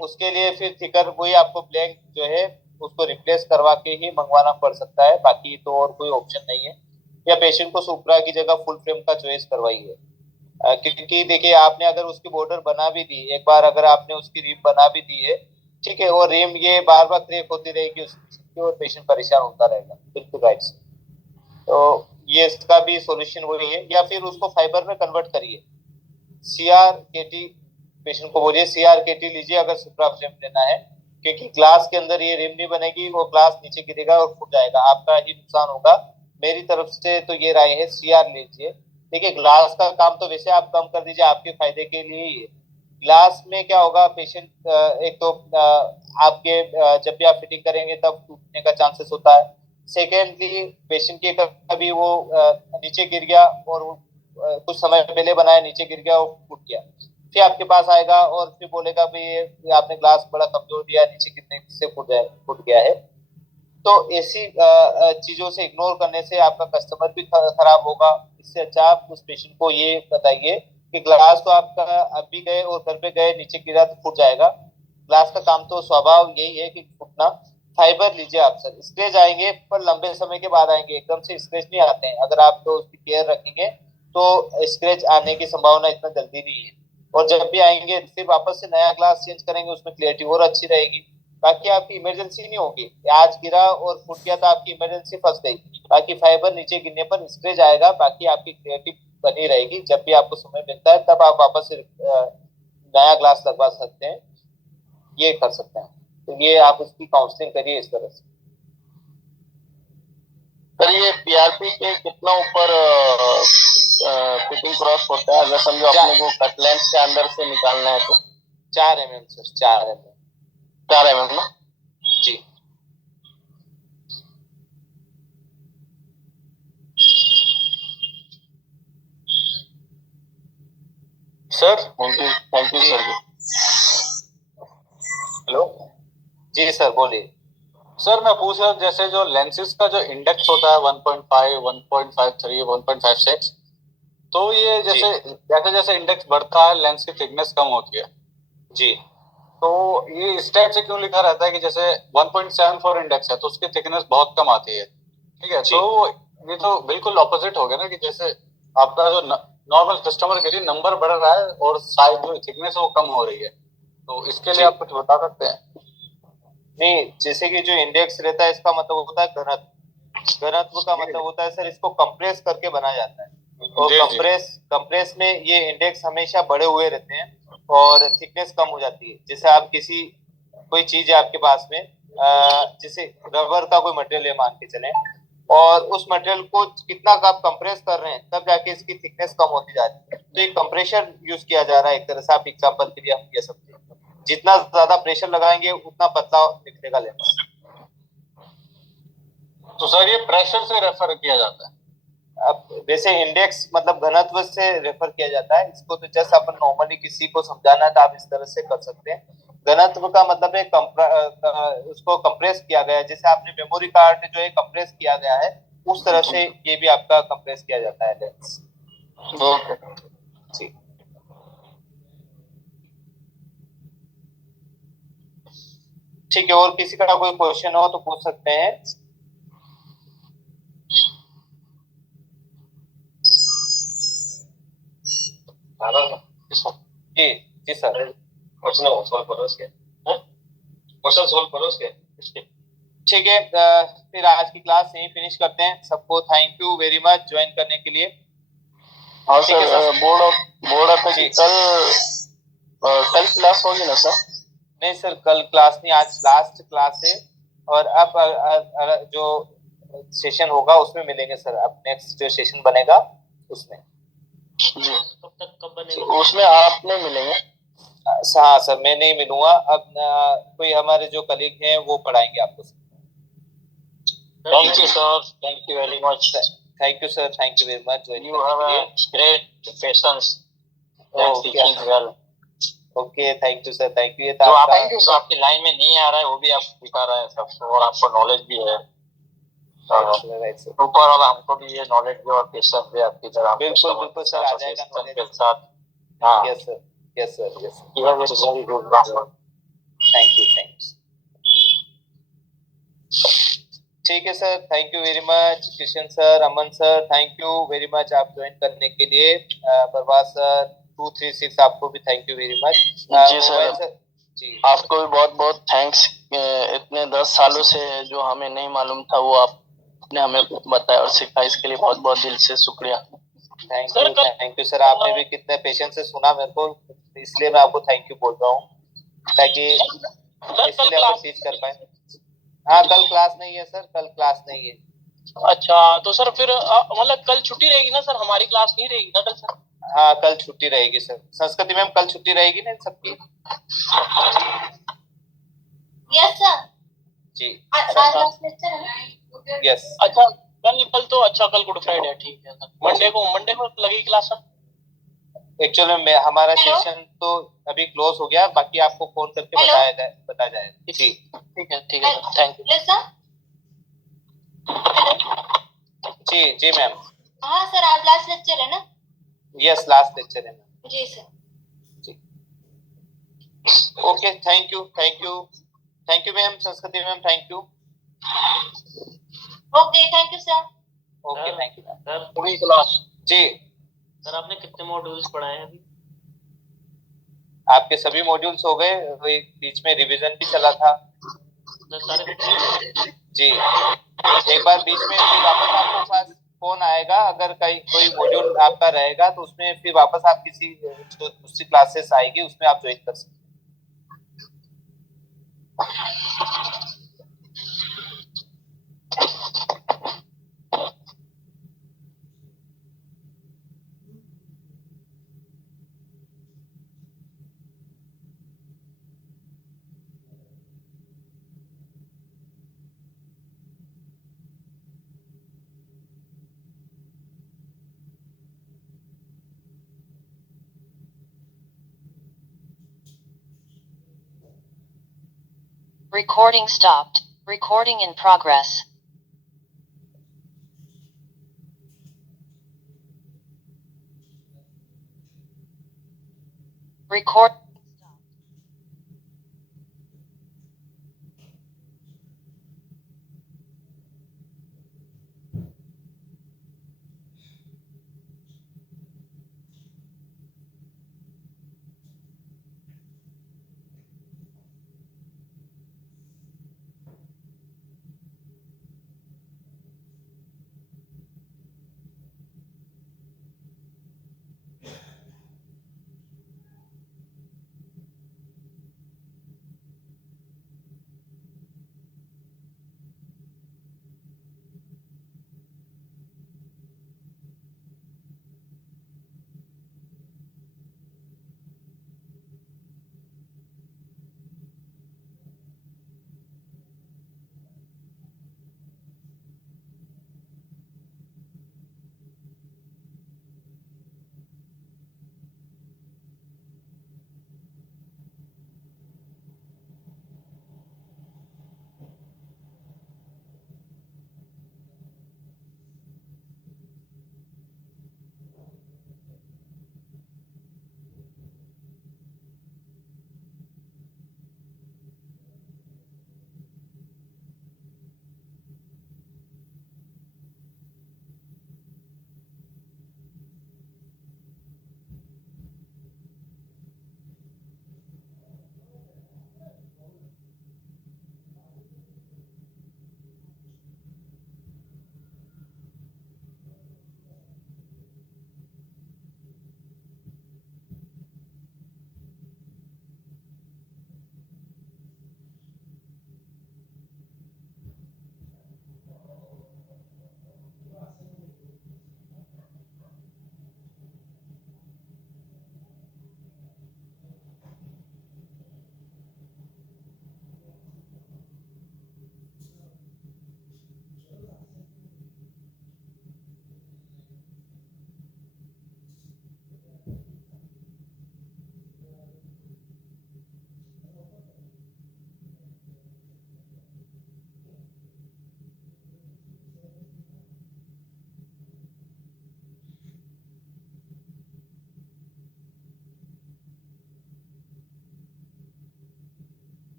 उसके लिए फिर थिकर वही आपको ब्लैंक जो है उसको रिप्लेस करवा के ही मंगवाना पड़ सकता है, बाकी तो और कोई ऑप्शन नहीं है। या पेशेंट को सुपरा की जगह फुल फ्रेम का चॉइस करवाइए। क्योंकि देखिए, आपने अगर उसकी बॉर्डर बना भी दी एक बार, अगर आपने उसकी रिम बना भी दी है, ठीक है, और रिम ये बार बार क्रैक होती रहेगी उसकी, और पेशेंट परेशान होता रहेगा। बिल्कुल राइट से। तो ये इसका भी सॉल्यूशन वही है, या फिर उसको फाइबर में कन्वर्ट करिए। CRKT पेशेंट को बोलिए CRKT लीजिए अगर सुप्राफ्लेम लेना है, क्योंकि ग्लास के अंदर ये रिम नहीं बनेगी, वो ग्लास नीचे गिरेगा और फूट जाएगा, आपका ही नुकसान होगा। मेरी तरफ से तो ये राय है CR लीजिए। देखिए ग्लास का काम तो वैसे आप कम कर दीजिए, आपके फायदे के लिए ही है। ग्लास में क्या होगा, पेशेंट एक तो आपके जब भी आप फिटिंग करेंगे तब टूटने का चांसेस होता है। सेकेंडली पेशेंट के कभी वो नीचे गिर गया और कुछ समय पहले बनाया, नीचे गिर गया और फूट गया, फिर आपके पास आएगा और फिर बोलेगा भाई ये आपने ग्लास बड़ा कमजोर दिया, नीचे गिरने से फूट गया है। तो ऐसी चीजों से इग्नोर करने से आपका कस्टमर भी खराब होगा। इससे अच्छा आप उस पेशेंट को ये बताइए कि ग्लास तो आपका अब भी गए और घर पे गए, नीचे गिरा तो फूट जाएगा। ग्लास का काम तो स्वभाव यही है कि फूटना। फाइबर लीजिए आप सर, स्क्रेच आएंगे पर लंबे समय के बाद आएंगे, एकदम से स्क्रेच नहीं आते हैं। अगर आप तो उसकी केयर रखेंगे तो स्क्रेच आने की संभावना इतना जल्दी नहीं है, और जब भी आएंगे फिर वापस से नया ग्लास चेंज करेंगे, उसमें क्लियरिटी और अच्छी रहेगी। बाकी आपकी इमरजेंसी नहीं होगी, आज गिरा और फूट गया तो आपकी इमरजेंसी फंस गई, बाकी फाइबर नीचे गिरने पर स्क्रेच आएगा, बाकी आपकी क्लियरिटी बनी रहेगी। जब भी आपको समय मिलता है तब आप वापस से नया ग्लास लगवा सकते हैं, ये कर सकते हैं। तो ये आप उसकी काउंसलिंग करिए इस तरह से। सर ये PRP के कितना ऊपर फिटिंग क्रॉस होता है, अगर समझो अपने को कट लेंथ के अंदर से निकालना है तो? 4 mm सर, 4 mm। 4 mm ना? जी सर थैंक यू जी। सर। हेलो जी सर बोलिए। सर, मैं पूछ रहा हूँ जैसे जो लेंसेज का जो इंडेक्स होता है 1.5, 1.53, 1.56, तो ये जैसे जैसे जैसे इंडेक्स बढ़ता है लेंस की थिकनेस कम होती है जी तो ये इस टाइप से क्यों लिखा रहता है कि जैसे 1.74 इंडेक्स है तो उसकी थिकनेस बहुत कम आती है, ठीक है? जी। तो ये तो बिल्कुल ऑपोजिट हो गया ना, कि जैसे आपका जो नॉर्मल कस्टमर के लिए नंबर बढ़ रहा है और साइज जो थिकनेस वो कम हो रही है, तो इसके लिए आप कुछ बता सकते हैं? नहीं, जैसे कि जो इंडेक्स रहता है इसका मतलब होता है घनत्व। घनत्व का मतलब होता है सर इसको कंप्रेस करके बनाया जाता है, और कंप्रेस में ये इंडेक्स हमेशा बढ़े हुए रहते हैं और थिकनेस कम हो जाती है। जैसे आप कोई चीज है आपके पास में, जैसे रबर का कोई मटेरियल है मान के चले, और उस मटेरियल को कितना आप कंप्रेस कर रहे हैं तब जाके इसकी थिकनेस कम होती जा रही है। तो ये कंप्रेशन यूज किया जा रहा है एक तरह से, आप एग्जांपल के लिए हम कह सकते हैं। जितना ज्यादा प्रेशर लगाएंगे उतना पतला निकलेगा लेंस। तो सर ये प्रेशर से रेफर किया जाता है? अब वैसे इंडेक्स मतलब घनत्व से रेफर किया जाता है इसको, तो जैसे अपन नॉर्मली किसी को समझाना है तो आप इस तरह से कर सकते हैं। घनत्व का मतलब है उसको कंप्रेस किया गया है, जैसे आपने मेमोरी कार्ड जो है कंप्रेस किया गया है, उस तरह से ये भी आपका कंप्रेस किया जाता है लेंस। जी ठीक है, और किसी का कोई क्वेश्चन हो तो पूछ सकते हैं। जी जी सर, क्वेश्चन सॉल्व करो इसके, क्वेश्चन सॉल्व करो इसके। ठीक है, फिर आज की क्लास यहीं फिनिश करते हैं। सबको thank you very much join करने के लिए। हाँ सर, बोर्ड आता कि कल क्लास होगी ना सर? नहीं सर, कल क्लास नहीं, आज लास्ट क्लास है, और अब जो सेशन होगा उसमें मिलेंगे सर। अब नेक्स्ट जो सेशन बनेगा उसमें जी, कब तक कब बनेगा? उसमें आप नहीं मिलेंगे? हाँ सर, मैं नहीं मिलूंगा। अब कोई हमारे जो कलीग हैं वो पढ़ाएंगे आपको। Thank you sir, thank you very much. Thank you sir, thank you very much. You have a great patience and teaching well. Okay, thank you sir, thank you. जो आपकी लाइन में नहीं आ रहा है वो भी आप सिखा रहे हैं सबको, और आपको नॉलेज भी है। ऊपर वाला हमको भी ये नॉलेज दे और पेशेंस दे आपकी तरह। बिल्कुल बिल्कुल सर, आ जाएगा नॉलेज के साथ। हाँ yes sir, yes sir, yes sir. You have a very good job. Thank you, thank you. ठीक है sir, thank you very much. Kishan sir, Aman sir, thank you very much आप ज्वाइन करने के लिए। प्रभास सर 236 आपको भी थैंक यू वेरी मच। जी सर, जी आपको भी बहुत बहुत थैंक्स। इतने 10 सालों से जो हमें नहीं मालूम था वो आपने हमें बताया और सिखाया, इसके लिए बहुत बहुत दिल से शुक्रिया। Thank you sir. आपने भी कितने पेशेंस से सुना मेरे को, इसलिए मैं आपको थैंक यू बोल रहा हूँ, ताकि सर कल इसलिए अपन क्लास टीच कर पाए। हाँ कल क्लास नहीं है सर, कल क्लास नहीं है। अच्छा तो सर फिर मतलब कल छुट्टी रहेगी ना सर, हमारी क्लास नहीं रहेगी ना कल सर? हाँ कल छुट्टी रहेगी सर, संस्कृति मैम कल छुट्टी रहेगी ना सबकी? Yes sir. जी आज लास्ट लेक्चर है। यस। अच्छा कल तो अच्छा कल गुड फ्राइडे है, ठीक है सर। मंडे को लगेगी क्लास सर? एक्चुअली में हमारा हेलो? सेशन तो अभी क्लोज हो गया, बाकी आपको फोन करके हेलो? बताया जाएगा। जी ठीक है sir, thank you. Yes sir. Hello? जी मैम। हाँ सर आज लास्ट लेक्चर है ना? यस लास्ट लेक्चर है मैम। जी सर। जी okay thank you ma'am, Sanskriti ma'am thank you. Okay thank you sir. Okay thank you ma'am. Sir पूरी क्लास। जी सर आपने कितने मॉड्यूल्स पढ़ाए हैं अभी? आपके सभी मॉड्यूल्स हो गए, वही बीच में रिवीजन भी चला था। सारे कंप्लीट? जी एक बार बीच में फिर वापस आपको पास फोन आएगा, अगर कहीं कोई मॉड्यूल आपका रहेगा तो उसमें फिर वापस आप किसी जो दूसरी क्लासेस आएगी उसमें आप ज्वाइन कर सकते Recording stopped. Recording in progress. Record.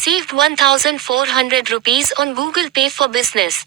received 1,400 rupees on Google Pay for Business.